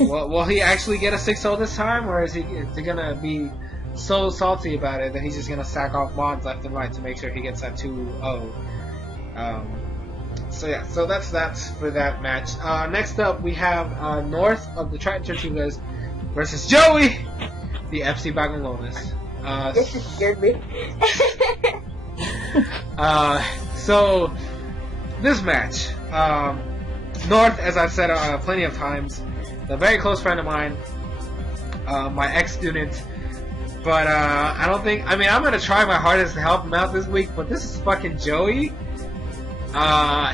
will he actually get a 6-0 this time, or is he gonna be so salty about it that he's just gonna sack off mods left and right to make sure he gets that 2-0. So that's for that match. Next up we have North of the Triton Tortugas versus Joey, the FC Bagalones. This just scared me. So this match, North, as I've said plenty of times, a very close friend of mine, my ex-student. But I don't think. I mean, I'm gonna try my hardest to help him out this week. But this is fucking Joey.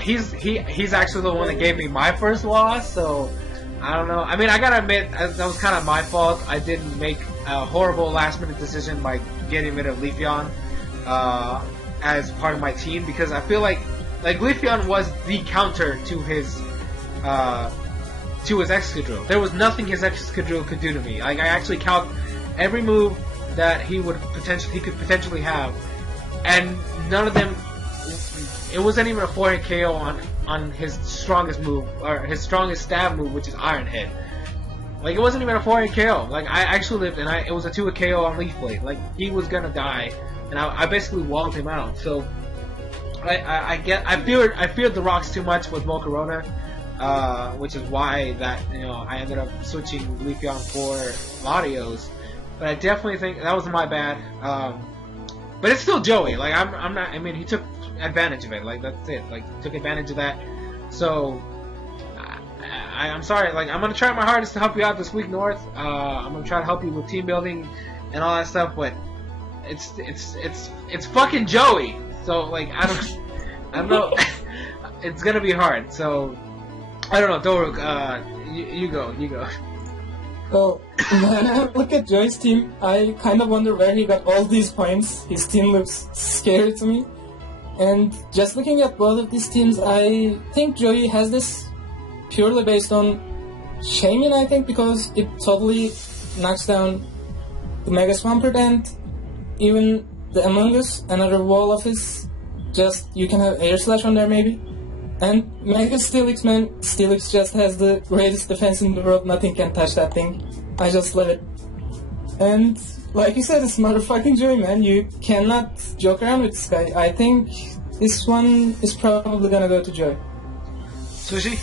He's actually the one that gave me my first loss. So I don't know. I mean, I gotta admit that was kind of my fault. I didn't make a horrible last-minute decision by getting rid of Elysian as part of my team, because I feel like Elysian was the counter to his Excadrill. There was nothing his Excadrill could do to me. Like, I actually calc every move that he could potentially have, and none of them. It wasn't even a 4-hit KO on his strongest move, or his strongest stab move, which is Iron Head. Like, it wasn't even a 4-hit KO. Like, I actually lived, and it was a 2-hit KO on Leaf Blade. Like, he was gonna die, and I basically walled him out. So I feared the rocks too much with Volcarona, which is why that I ended up switching Leafeon for Latios. But I definitely think that was my bad. But it's still Joey. Like, I'm not. I mean, he took advantage of it. Like, that's it. Like, took advantage of that. So I'm sorry. Like, I'm gonna try my hardest to help you out this week, North. I'm gonna try to help you with team building and all that stuff. But it's fucking Joey. So like, I don't know. It's gonna be hard. So I don't know, Doruk. You go. Well, when I look at Joey's team, I kind of wonder where he got all these points. His team looks scary to me. And just looking at both of these teams, I think Joey has this purely based on Shaman, I think, because it totally knocks down the Mega Swampert and even the Among Us, another wall of his. Just, you can have Air Slash on there maybe. And Mega Steelix, man, Steelix just has the greatest defense in the world. Nothing can touch that thing. I just love it. And like you said, it's motherfucking Joey, man. You cannot joke around with this guy. I think this one is probably gonna go to Joey. Swishy?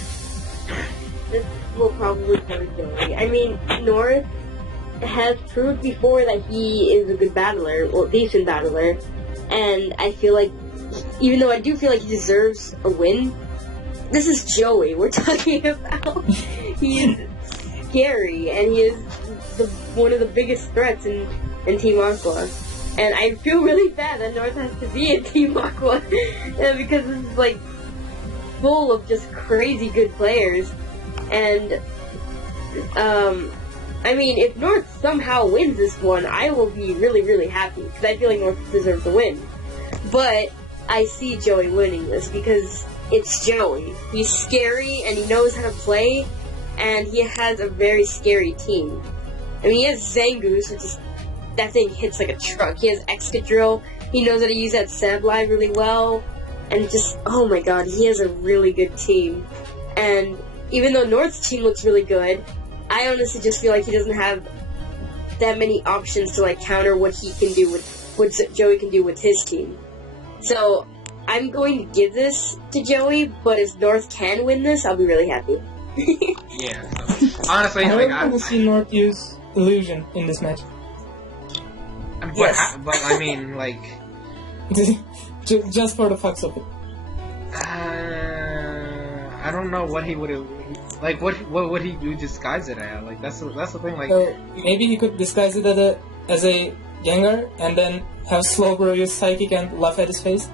This will probably go to Joey. I mean, North has proved before that he is a good battler, or decent battler, and I feel like, even though I do feel like he deserves a win, this is Joey we're talking about. He's scary, and he is one of the biggest threats in Team Aqua. And I feel really bad that North has to be in Team Aqua because this is like full of just crazy good players. And I mean, if North somehow wins this one, I will be really, really happy because I feel like North deserves to win. But I see Joey winning this because it's Joey. He's scary and he knows how to play, and he has a very scary team. I mean, he has Zangoose, which is, that thing hits like a truck. He has Excadrill. He knows how to use that Sableye really well. And just, oh my god, he has a really good team. And even though North's team looks really good, I honestly just feel like he doesn't have that many options to like counter what he can do with what Joey can do with his team. So I'm going to give this to Joey, but if North can win this, I'll be really happy. Yeah. So, honestly, I like want to see North use Elysian in this match. Yes. But I mean, like, just for the fucks of it. I don't know what he would have. Like, what would he do disguise it at? Like, that's the thing. Like, maybe he could disguise it as a Gengar and then have Slowbro use Psychic and laugh at his face.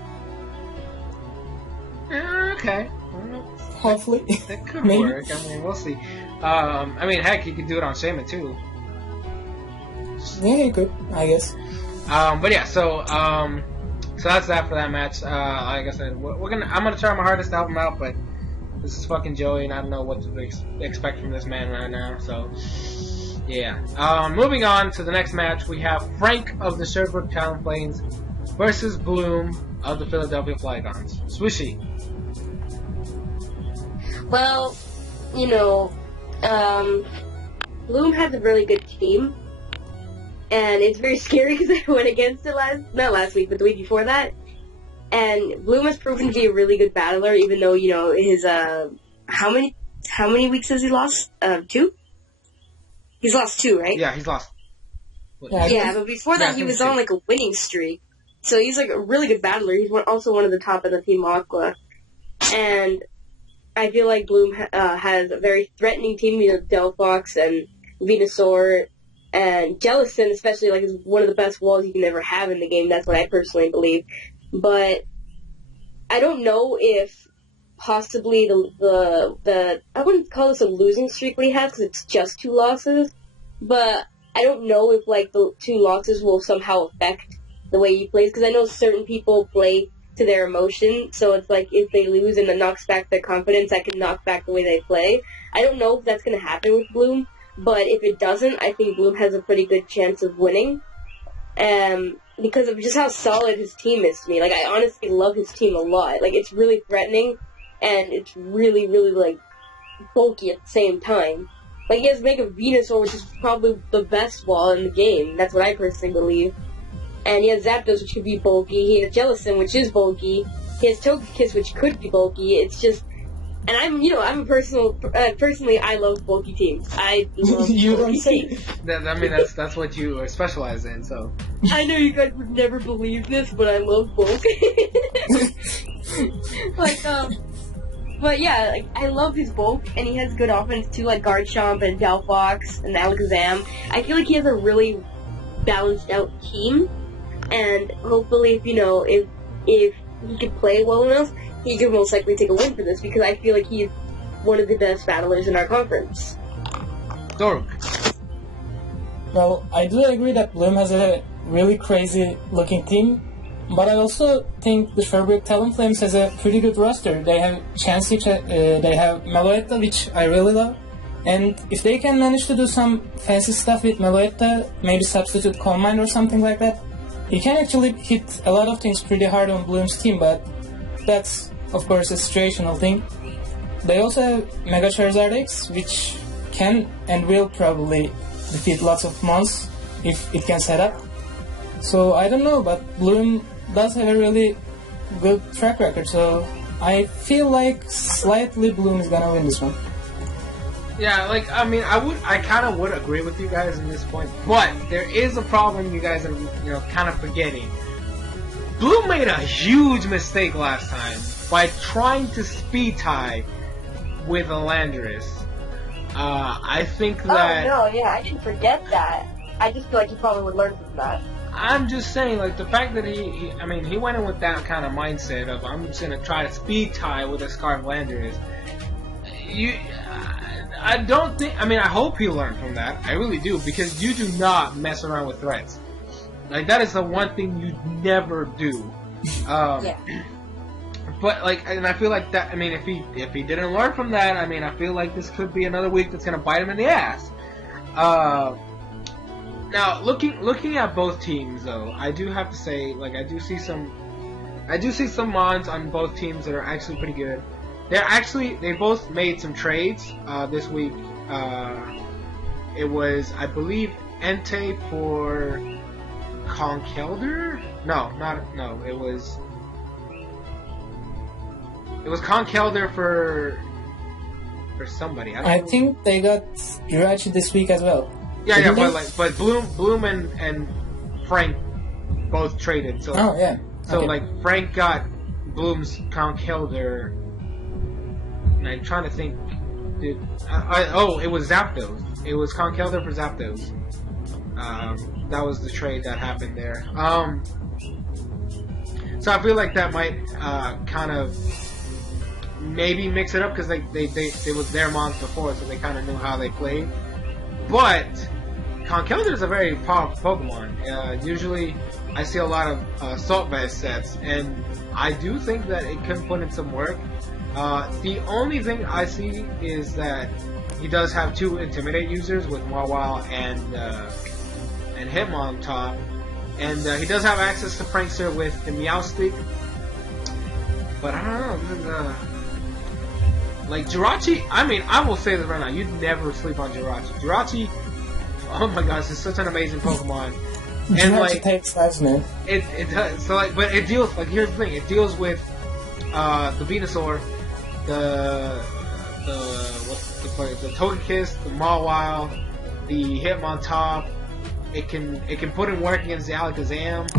Okay. Hopefully. That could Maybe. work. I mean, we'll see. I mean, heck, he could do it on Shaman too. Yeah, he could, I guess. But yeah, so that's that for that match. Like I said, I'm gonna try my hardest to help him out, but this is fucking Joey, and I don't know what to expect from this man right now. So yeah. Moving on to the next match, we have Frank of the Sherbrooke Talonflames versus Bloom of the Philadelphia Flygons. Swishy. Well, you know, Bloom has a really good team, and it's very scary because I went against it not last week, but the week before that. And Bloom has proven to be a really good battler, even though, you know, his, how many weeks has he lost? 2? He's lost 2, right? Yeah, he's lost. Yeah, but before that he was on, like, a winning streak. So he's, like, a really good battler. He's also one of the top of the Team Aqua. And I feel like Bloom has a very threatening team. You know, Delphox and Venusaur and Jellicent, especially, like, is one of the best walls you can ever have in the game. That's what I personally believe. But I don't know if possibly the I wouldn't call this a losing streak we have because it's just 2 losses. But I don't know if, like, the 2 losses will somehow affect the way he plays, because I know certain people play to their emotion, so it's like if they lose and it knocks back their confidence, that can knock back the way they play. I don't know if that's going to happen with Bloom, but if it doesn't, I think Bloom has a pretty good chance of winning, because of just how solid his team is to me. Like, I honestly love his team a lot. Like, it's really threatening, and it's really, really, like, bulky at the same time. Like, he has Mega Venusaur, which is probably the best wall in the game. That's what I personally believe. And he has Zapdos, which could be bulky. He has Jellicent, which is bulky. He has Togekiss, which could be bulky. It's just, and I'm a personally, I love bulky teams. I love bulky teams. I mean, that's what you specialize in. So I know you guys would never believe this, but I love bulk. But yeah, like, I love his bulk, and he has good offense too, like Garchomp and Delphox and Alakazam. I feel like he has a really balanced out team. And hopefully, if he could play well enough, he could most likely take a win for this, because I feel like he's one of the best battlers in our conference. Doruk. Well, I do agree that Bloom has a really crazy looking team, but I also think the Sherbrooke Talonflames has a pretty good roster. They have Chansey, they have Meloetta, which I really love, and if they can manage to do some fancy stuff with Meloetta, maybe substitute Calm Mind or something like that, he can actually hit a lot of things pretty hard on Bloom's team, but that's, of course, a situational thing. They also have Mega Charizard X, which can and will probably defeat lots of mons if it can set up. So I don't know, but Bloom does have a really good track record, so I feel like slightly Bloom is gonna win this one. Yeah, like, I mean, I kind of would agree with you guys in this point, but there is a problem you guys are, kind of forgetting. Bloom made a huge mistake last time by trying to speed tie with a Landorus. I think that... Oh, no, yeah, I didn't forget that. I just feel like you probably would learn from that. I'm just saying, like, the fact that he went in with that kind of mindset of, I'm just gonna try to speed tie with a Scarf Landers. I don't think, I hope he learned from that. I really do, because you do not mess around with threats. Like, that is the one thing you never do. Yeah. But, like, and I feel like that, if he didn't learn from that, I feel like this could be another week that's gonna bite him in the ass. Now, looking at both teams, though, I do have to say, like, I do see some mons on both teams that are actually pretty good. They both made some trades this week. It was, I believe, Entei for Conkelder? No, it was Conkelder for somebody. I think they got Jirachi this week as well. Yeah, but Bloom and Frank both traded. So, oh yeah. So okay. like Frank got Bloom's Conkelder. And I'm trying to think. It was Zapdos. It was Conkelder for Zapdos. That was the trade that happened there. So I feel like that might kind of maybe mix it up because they was their mons before, so they kind of knew how they played. But Conkelder is a very powerful Pokemon. Usually, I see a lot of Salt Vest sets, and I do think that it can put in some work. The only thing I see is that he does have 2 Intimidate users with Mawile and Hitmontop, and he does have access to Prankster with the Meowstic. But I don't know. Like Jirachi, I will say this right now: you'd never sleep on Jirachi. Jirachi, oh my gosh, it's such an amazing Pokemon. And Jirachi takes lives, man. It does. So like, but it deals. Like here's the thing: it deals with the Venusaur, the Togekiss, the Mawile, the Hitmontop. It can put in work against the Alakazam.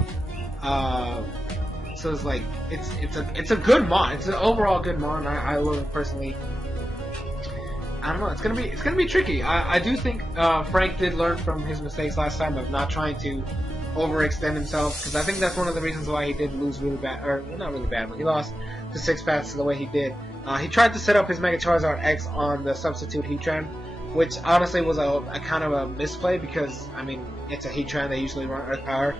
So it's like it's a good mon. It's an overall good mon. I love it personally. I don't know. It's gonna be tricky. I do think Frank did learn from his mistakes last time of not trying to overextend himself, because I think that's one of the reasons why he did lose really bad, or well, not really bad, but he lost to 6-Paths the way he did. He tried to set up his Mega Charizard X on the substitute Heatran, which honestly was a kind of a misplay because it's a Heatran. They usually run Earth Power.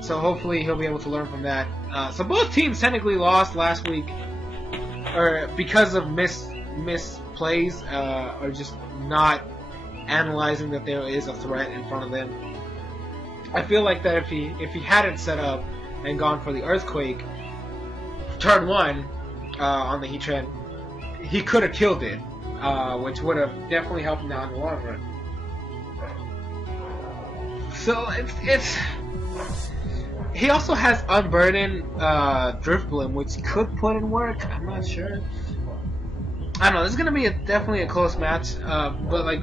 So hopefully he'll be able to learn from that. So both teams technically lost last week, or because of misplays, or just not analyzing that there is a threat in front of them. I feel like that if he hadn't set up and gone for the Earthquake turn 1 on the Heatran, he could have killed it, which would have definitely helped him out in the long run. So it's he also has Unburden Drifblim, which could put in work. I'm not sure. I don't know. This is gonna be definitely a close match. But like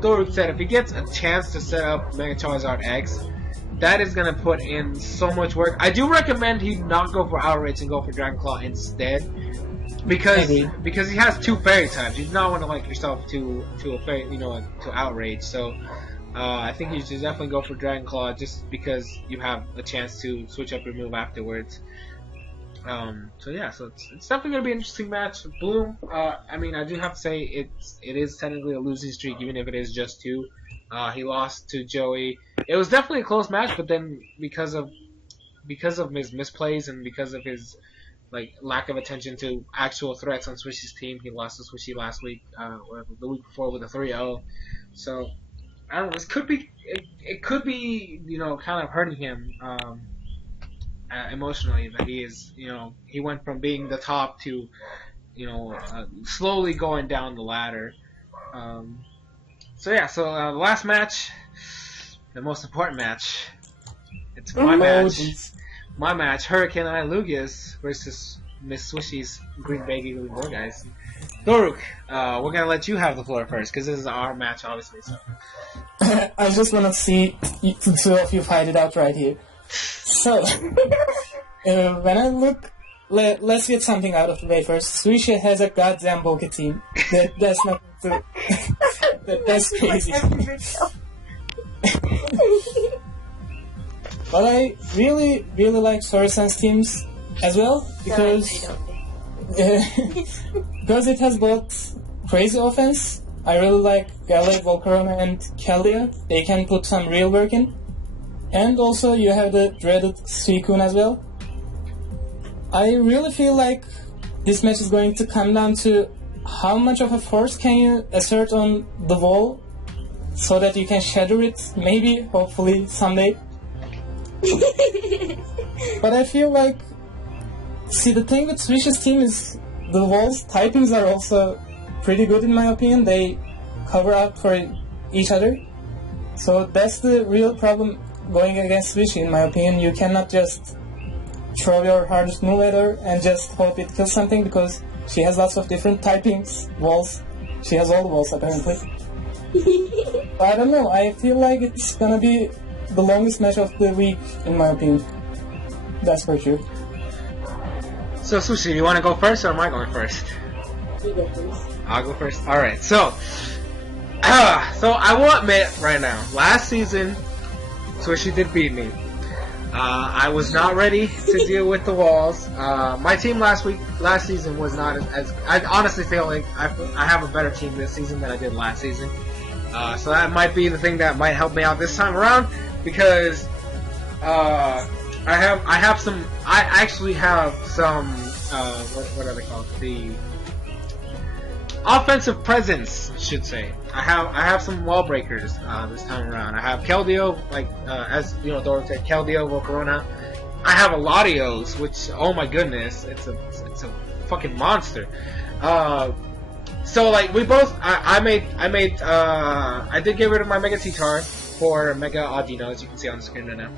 Doruk said, if he gets a chance to set up Mega Charizard X, that is gonna put in so much work. I do recommend he not go for Outrage and go for Dragon Claw instead, because he has 2 Fairy types. You do not want to link yourself to a fairy, to Outrage. So. I think you should definitely go for Dragon Claw just because you have a chance to switch up your move afterwards. So it's definitely gonna be an interesting match. Bloom, I do have to say it is technically a losing streak, even if it is just 2. He lost to Joey. It was definitely a close match, but then because of his misplays and because of his lack of attention to actual threats on Swishy's team, he lost to Swishy last week, or the week before with a 3-0. So. I don't know. This could be. It could be. Kind of hurting him emotionally. That he is. He went from being the top to, slowly going down the ladder. So the last match, the most important match. It's my match. My match. Hurricane and Lugias versus Miss Swishy's Green Baggy Little Boy guys. Doruk, we're gonna let you have the floor first because this is our match, obviously. So. I just want to see the 2 of you fight it out right here. So, when I look, let's get something out of the way first. Swishy has a goddamn Boca team. That's not that's crazy. But I really, really like Soresan's teams as well because because it has both crazy offense. I really like Gale, Volcarona, and Keldeo. They can put some real work in. And also you have the dreaded Suicune as well. I really feel like this match is going to come down to how much of a force can you assert on the wall so that you can shatter it, maybe, hopefully, someday. But I feel like, see, the thing with Swishy's team is the wall's typings are also pretty good in my opinion. They cover up for each other. So that's the real problem going against Swishy in my opinion. You cannot just throw your hardest move at her and just hope it kills something because she has lots of different typings, walls. She has all the walls apparently. I don't know, I feel like it's gonna be the longest match of the week in my opinion. That's for sure. So Sushi, you wanna go first or am I going first? You go first. I'll go first. Alright, so I will admit right now, last season Swishy did beat me. I was not ready to deal with the walls. My team last season was not as I honestly feel like I have a better team this season than I did last season. So that might be the thing that might help me out this time around because I actually have some what are they called? The offensive presence, I should say. I have some wall breakers this time around. I have Keldeo, like as you know, Doruk said, Keldeo, Volcarona. I have a Latios, which oh my goodness, it's a fucking monster. So like we both, I did get rid of my Mega T-Tar for Mega Audino, as you can see on the screen right now.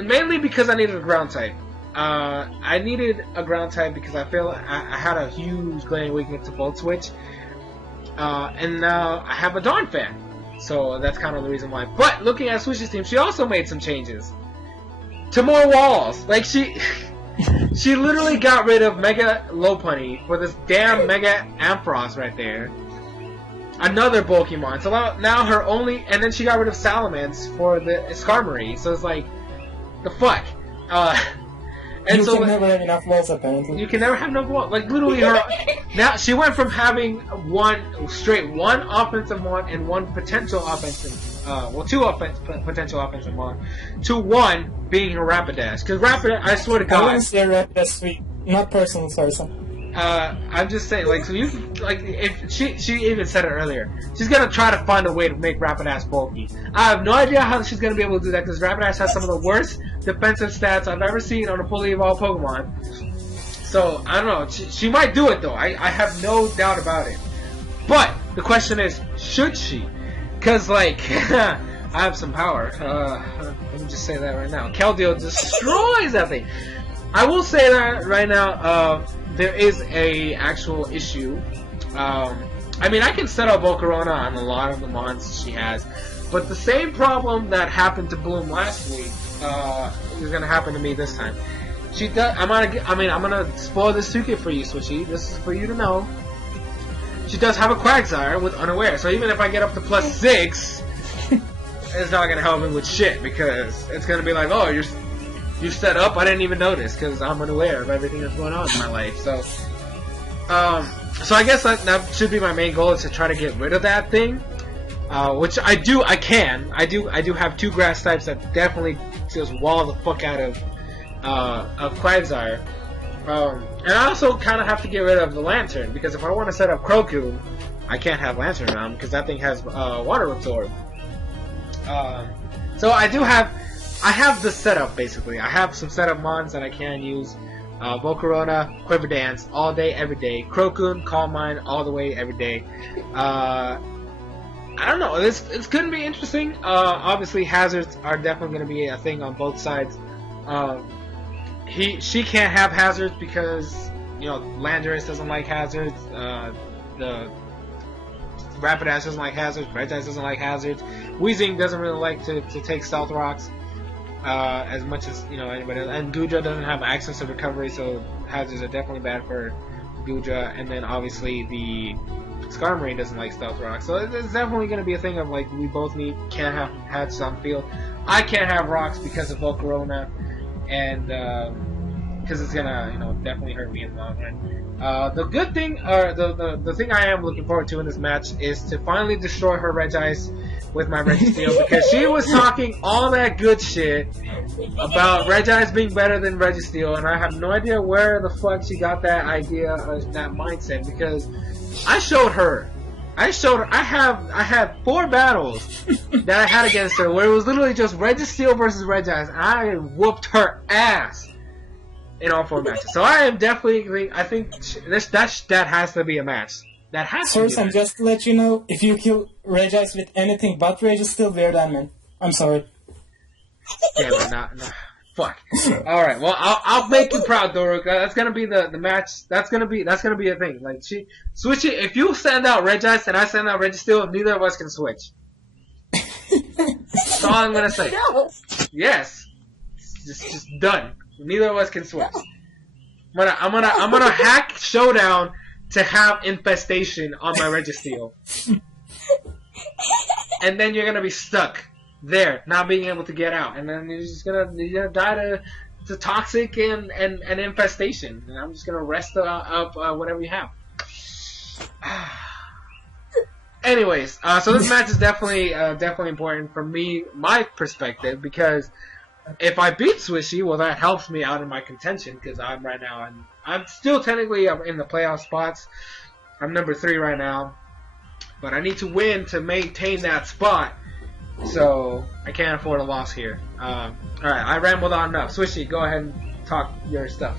Mainly because I needed a ground type. I needed a ground type because I feel I had a huge glaring weakness to Volt Switch. And now I have a Dawn fan. So that's kind of the reason why. But looking at Swishy's team, she also made some changes. To more walls. Like she literally got rid of Mega Lopunny for this damn Mega Ampharos right there. Another Pokemon. So now her only, and then she got rid of Salamence for the Skarmory. So it's like, the fuck? And you so can never have enough walls apparently. You can never have enough walls. Like literally her now she went from having one offensive mon and one potential offensive two potential offensive mon to one being her Rapidash. Because Rapidash, I swear to God, I wouldn't say Rapidash sweet. Not personally, sorry, son. I'm just saying, like, so you, like, if she even said it earlier, she's gonna try to find a way to make Rapidash bulky. I have no idea how she's gonna be able to do that because Rapidash has some of the worst defensive stats I've ever seen on a fully evolved Pokemon. So I don't know. She might do it though. I have no doubt about it. But the question is, should she? Because like, I have some power. Let me just say that right now. Keldeo destroys that thing. I will say that right now. There is a actual issue. I mean, I can set up Volcarona on a lot of the mons she has, but the same problem that happened to Bloom last week is gonna happen to me this time. She does. I'm gonna spoil this secret for you, Swishy. This is for you to know. She does have a Quagsire with Unaware, so even if I get up to +6, it's not gonna help me with shit because it's gonna be like, oh, you set up, I didn't even notice because I'm unaware of everything that's going on in my life. So, so I guess that should be my main goal, is to try to get rid of that thing, which I do. I do have two grass types that definitely just wall the fuck out of Quagsire, and I also kind of have to get rid of the Lantern because if I want to set up Crocoon, I can't have Lantern around because that thing has Water Absorb. So I have the setup basically. I have some setup mons that I can use. Volcarona, Quiver Dance, all day, every day. Crocoon, Calm Mind, all the way, every day. I don't know. It's going to be interesting. Obviously, hazards are definitely going to be a thing on both sides. She can't have hazards because Landorus doesn't like hazards. The Rapidash doesn't like hazards. Brightice doesn't like hazards. Weezing doesn't really like to take Stealth Rocks. As much as anybody else. And Goodra doesn't have access to recovery, so hazards are definitely bad for Goodra. And then obviously the Skarmory doesn't like Stealth Rock, so it's definitely going to be a thing of like we both can't have hazards on field. I can't have rocks because of Volcarona, and because it's gonna, definitely hurt me in the long run. The good thing, or the thing I am looking forward to in this match is to finally destroy her Regice with my Registeel, because she was talking all that good shit about Regice being better than Registeel, and I have no idea where the fuck she got that idea, that mindset, because I showed her. I had 4 battles that I had against her where it was literally just Registeel versus Regice, and I whooped her ass in all 4 matches. So I am definitely, I think that has to be a match. That has to be. Sorsan, just to let you know, if you kill Regice with anything but Registeel, we're done, man. I'm sorry. Yeah, but not. Fuck. All right. Well, I'll make you proud, Doruk. That's gonna be the match. That's gonna be a thing. Like Swishy, if you send out Regice and I send out Registeel, neither of us can switch. That's all I'm gonna say. No. Yes. Just done. Neither of us can switch. I'm gonna hack Showdown to have Infestation on my Registeel. And then you're gonna be stuck there, not being able to get out, and then you're gonna die to Toxic and Infestation, and I'm just gonna rest up whatever you have. Anyways, so this match is definitely important from my perspective, because if I beat Swishy, well, that helps me out in my contention, because I'm still technically in the playoff spots. I'm number 3 right now, but I need to win to maintain that spot. So I can't afford a loss here. Alright, I rambled on enough. Swishy, go ahead and talk your stuff.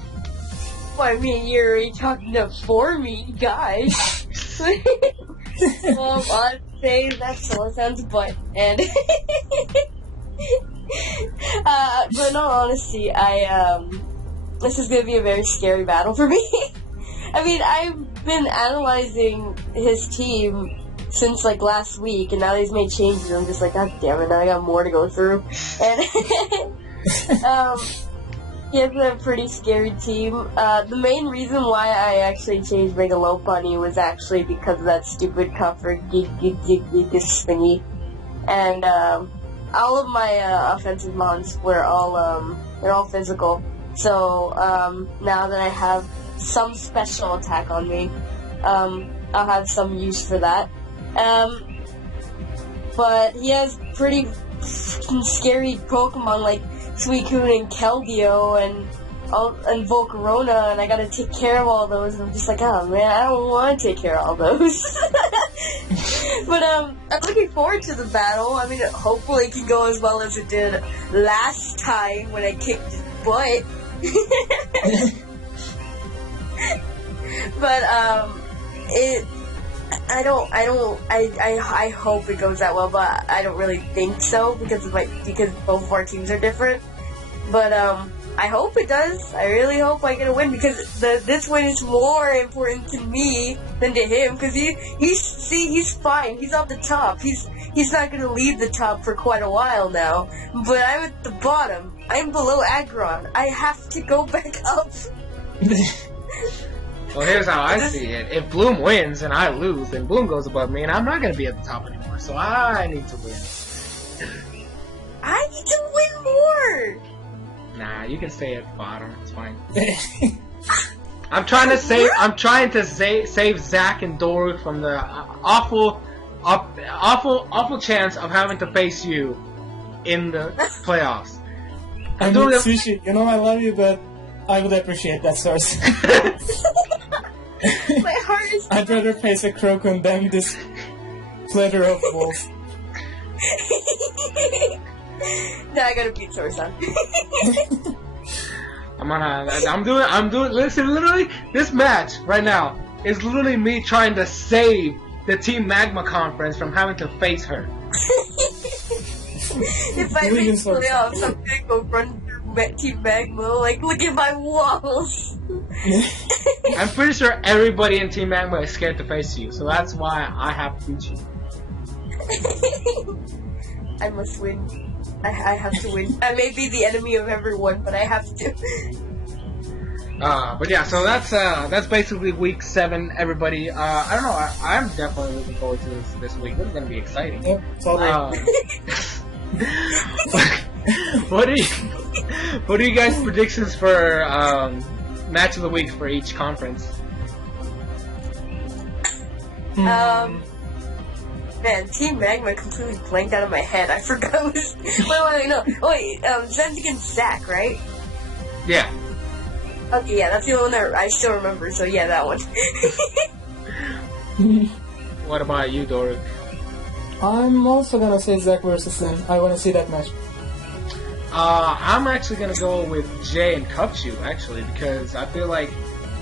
Well, I mean, you're already talking up for me, guys. Well, I'd say that's Soresan's butt, and but in all honesty, this is gonna be a very scary battle for me. I mean, I've been analyzing his team since like last week, and now he's made changes. I'm just like, God damn it! Now I got more to go through. And he has a pretty scary team. The main reason why I actually changed Mega Lopunny was actually because of that stupid comfort this thingy, and all of my offensive mons were they're all physical. So now that I have some special attack on me, I'll have some use for that. But he has pretty scary Pokemon like Suicune and Keldeo and Volcarona, and I gotta take care of all those, and I'm just like, oh man, I don't want to take care of all those. But I'm looking forward to the battle. I mean, hopefully it can go as well as it did last time when I kicked his butt. But I hope it goes that well, but I don't really think so because both of our teams are different. But I hope it does. I really hope I get a win, because this win is more important to me than to him, because he's fine. He's on the top. He's not gonna leave the top for quite a while now. But I'm at the bottom. I'm below Aggron. I have to go back up. Well, here's how I see it. If Bloom wins and I lose, then Bloom goes above me, and I'm not going to be at the top anymore. So I need to win. I need to win more! Nah, you can stay at the bottom. It's fine. I'm trying to save Zach and Doruk from the awful chance of having to face you in the playoffs. I mean, Swishy, I love you, but I would appreciate that, Source. My heart is... I'd rather face a Crocoon than this platter of wolves. Now I gotta beat Soresan. I'm doing, listen, literally, this match right now is literally me trying to save the Team Magma Conference from having to face her. If I make playoffs, I'm gonna go run through Team Magma, like, look at my walls! I'm pretty sure everybody in Team Magma is scared to face you, so that's why I have to beat you. I must win. I have to win. I may be the enemy of everyone, but I have to. But yeah, so that's basically week 7, everybody. I don't know, I'm definitely looking forward to this week. This is gonna be exciting. Yep, totally. What are you guys' predictions for match of the week for each conference? Man, Team Magma completely blanked out of my head. I forgot it was... Wait, no. Zen's against Zach, right? Yeah. Okay, yeah, that's the only one that I still remember, so yeah, that one. What about you, Doruk? I'm also gonna say Zack versus Zen. I wanna see that match. I'm actually gonna go with Jay and Cupshoe, actually, because I feel like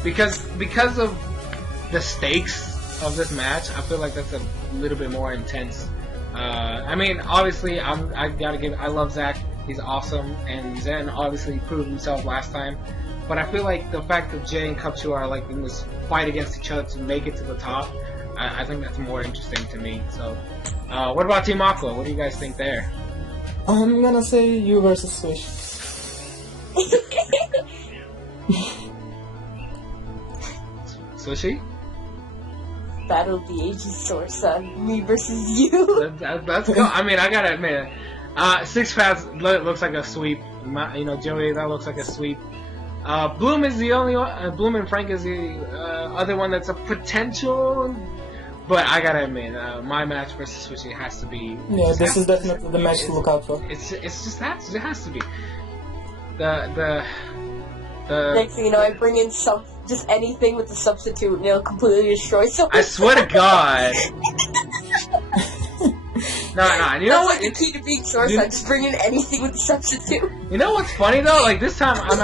because of the stakes of this match, I feel like that's a little bit more intense. I mean, obviously, I love Zach. He's awesome, and Zen obviously proved himself last time. But I feel like the fact that Jay and Cupshoe are like in this fight against each other to make it to the top, I think that's more interesting to me. So, what about Team Aqua? What do you guys think there? I'm gonna say you versus Swish. Swishy? Battle of the Ages, Soresan. Me versus you. That's cool. I mean, I gotta admit, Six Paths looks like a sweep. Joey, that looks like a sweep. Bloom is the only one. Bloom and Frank is the other one that's a potential. But I gotta admit, my match versus Swishy has to be. Yeah, this is definitely the match to look out for. It's just it has to be. The Next thing you know, I bring in just anything with the substitute, and it'll completely destroy someone. I swear to God. No, you know what? That's like the key to being Soresan. Just bring in anything with the substitute. You know what's funny though? Like this time, I'm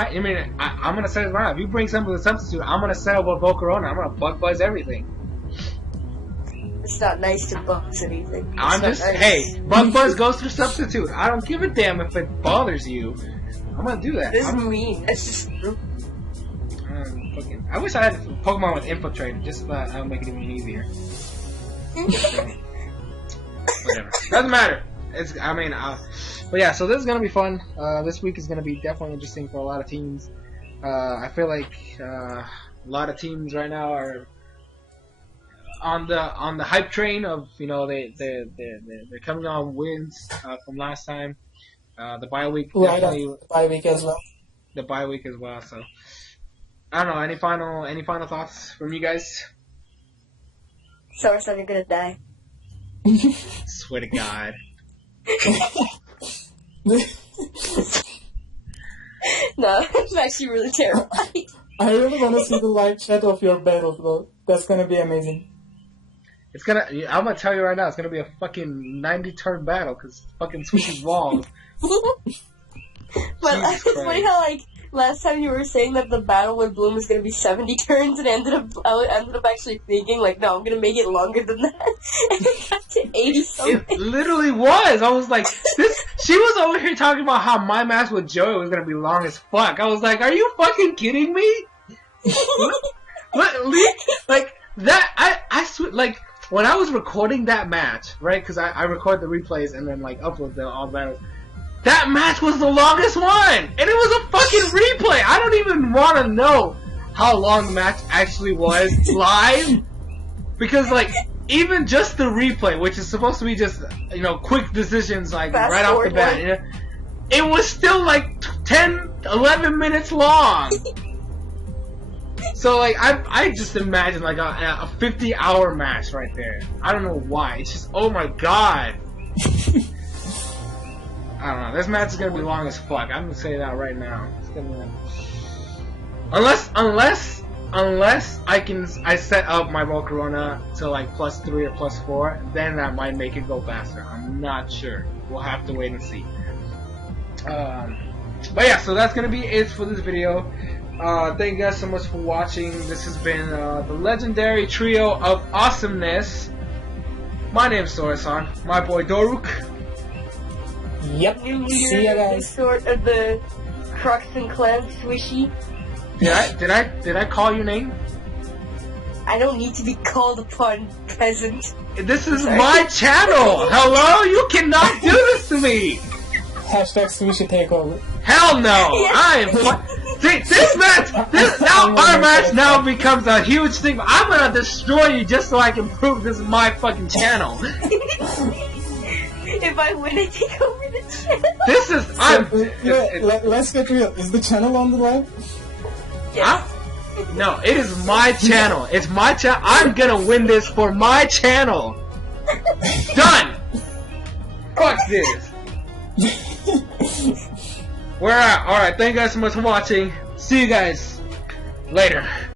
gonna set it right. If you bring something with a substitute, I'm gonna set up a Volcarona. I'm gonna bug buzz everything. It's not nice to buzz anything. Hey, bug buzz goes through substitute. I don't give a damn if it bothers you. I'm gonna do that. This is mean. That's just true. I wish I had Pokemon with Infiltrator, just that would make it even easier. Whatever. Doesn't matter. But yeah, so this is gonna be fun. This week is gonna be definitely interesting for a lot of teams. I feel like a lot of teams right now are on the hype train of they're coming on wins from last time. The bye week definitely. The bye week as well. The bye week as well. So I don't know. Any final thoughts from you guys? Soresan, you're gonna die. Swear to God. No, it's actually really terrifying. I really want to see the live chat of your battle, though. That's gonna be amazing. I'm gonna tell you right now, it's gonna be a fucking 90-turn battle because fucking Swishy's long. But it's funny how last time you were saying that the battle with Bloom was gonna be 70 turns, and I ended up actually thinking no, I'm gonna make it longer than that, and it got to 80 something. It literally was. I was like, she was over here talking about how my match with Joey was gonna be long as fuck. I was like, are you fucking kidding me? When I was recording that match, right? Because I record the replays and then upload all the battles. That match was the longest one, and it was a fucking replay. I don't even want to know how long the match actually was live, because even just the replay, which is supposed to be just quick decisions right off the bat, it was still 10, 11 minutes long. So I just imagine a 50-hour match right there. I don't know why. It's just, oh my God. I don't know. This match is gonna be long as fuck. I'm gonna say that right now. It's gonna be unless I set up my Volcarona to +3 or +4, then that might make it go faster. I'm not sure. We'll have to wait and see. But yeah, so that's gonna be it for this video. Thank you guys so much for watching. This has been the legendary trio of awesomeness. My name's Soresan. My boy Doruk. Yep. See ya, guys. Sort of the Crockxen clan, Swishy. Did I call your name? I don't need to be called upon, peasant. This is my channel. Hello, you cannot do this to me. Hashtag Swishy takeover. Hell no! I am. See, this match, our match now becomes a huge thing. I'm gonna destroy you just so I can prove this is my fucking channel. If If I win, I take over the channel. This is Let's get real. Is the channel on the line? Yes. No, it is my channel. It's my channel. I'm gonna win this for my channel. Done. Fuck this. We're out. Alright, thank you guys so much for watching. See you guys later.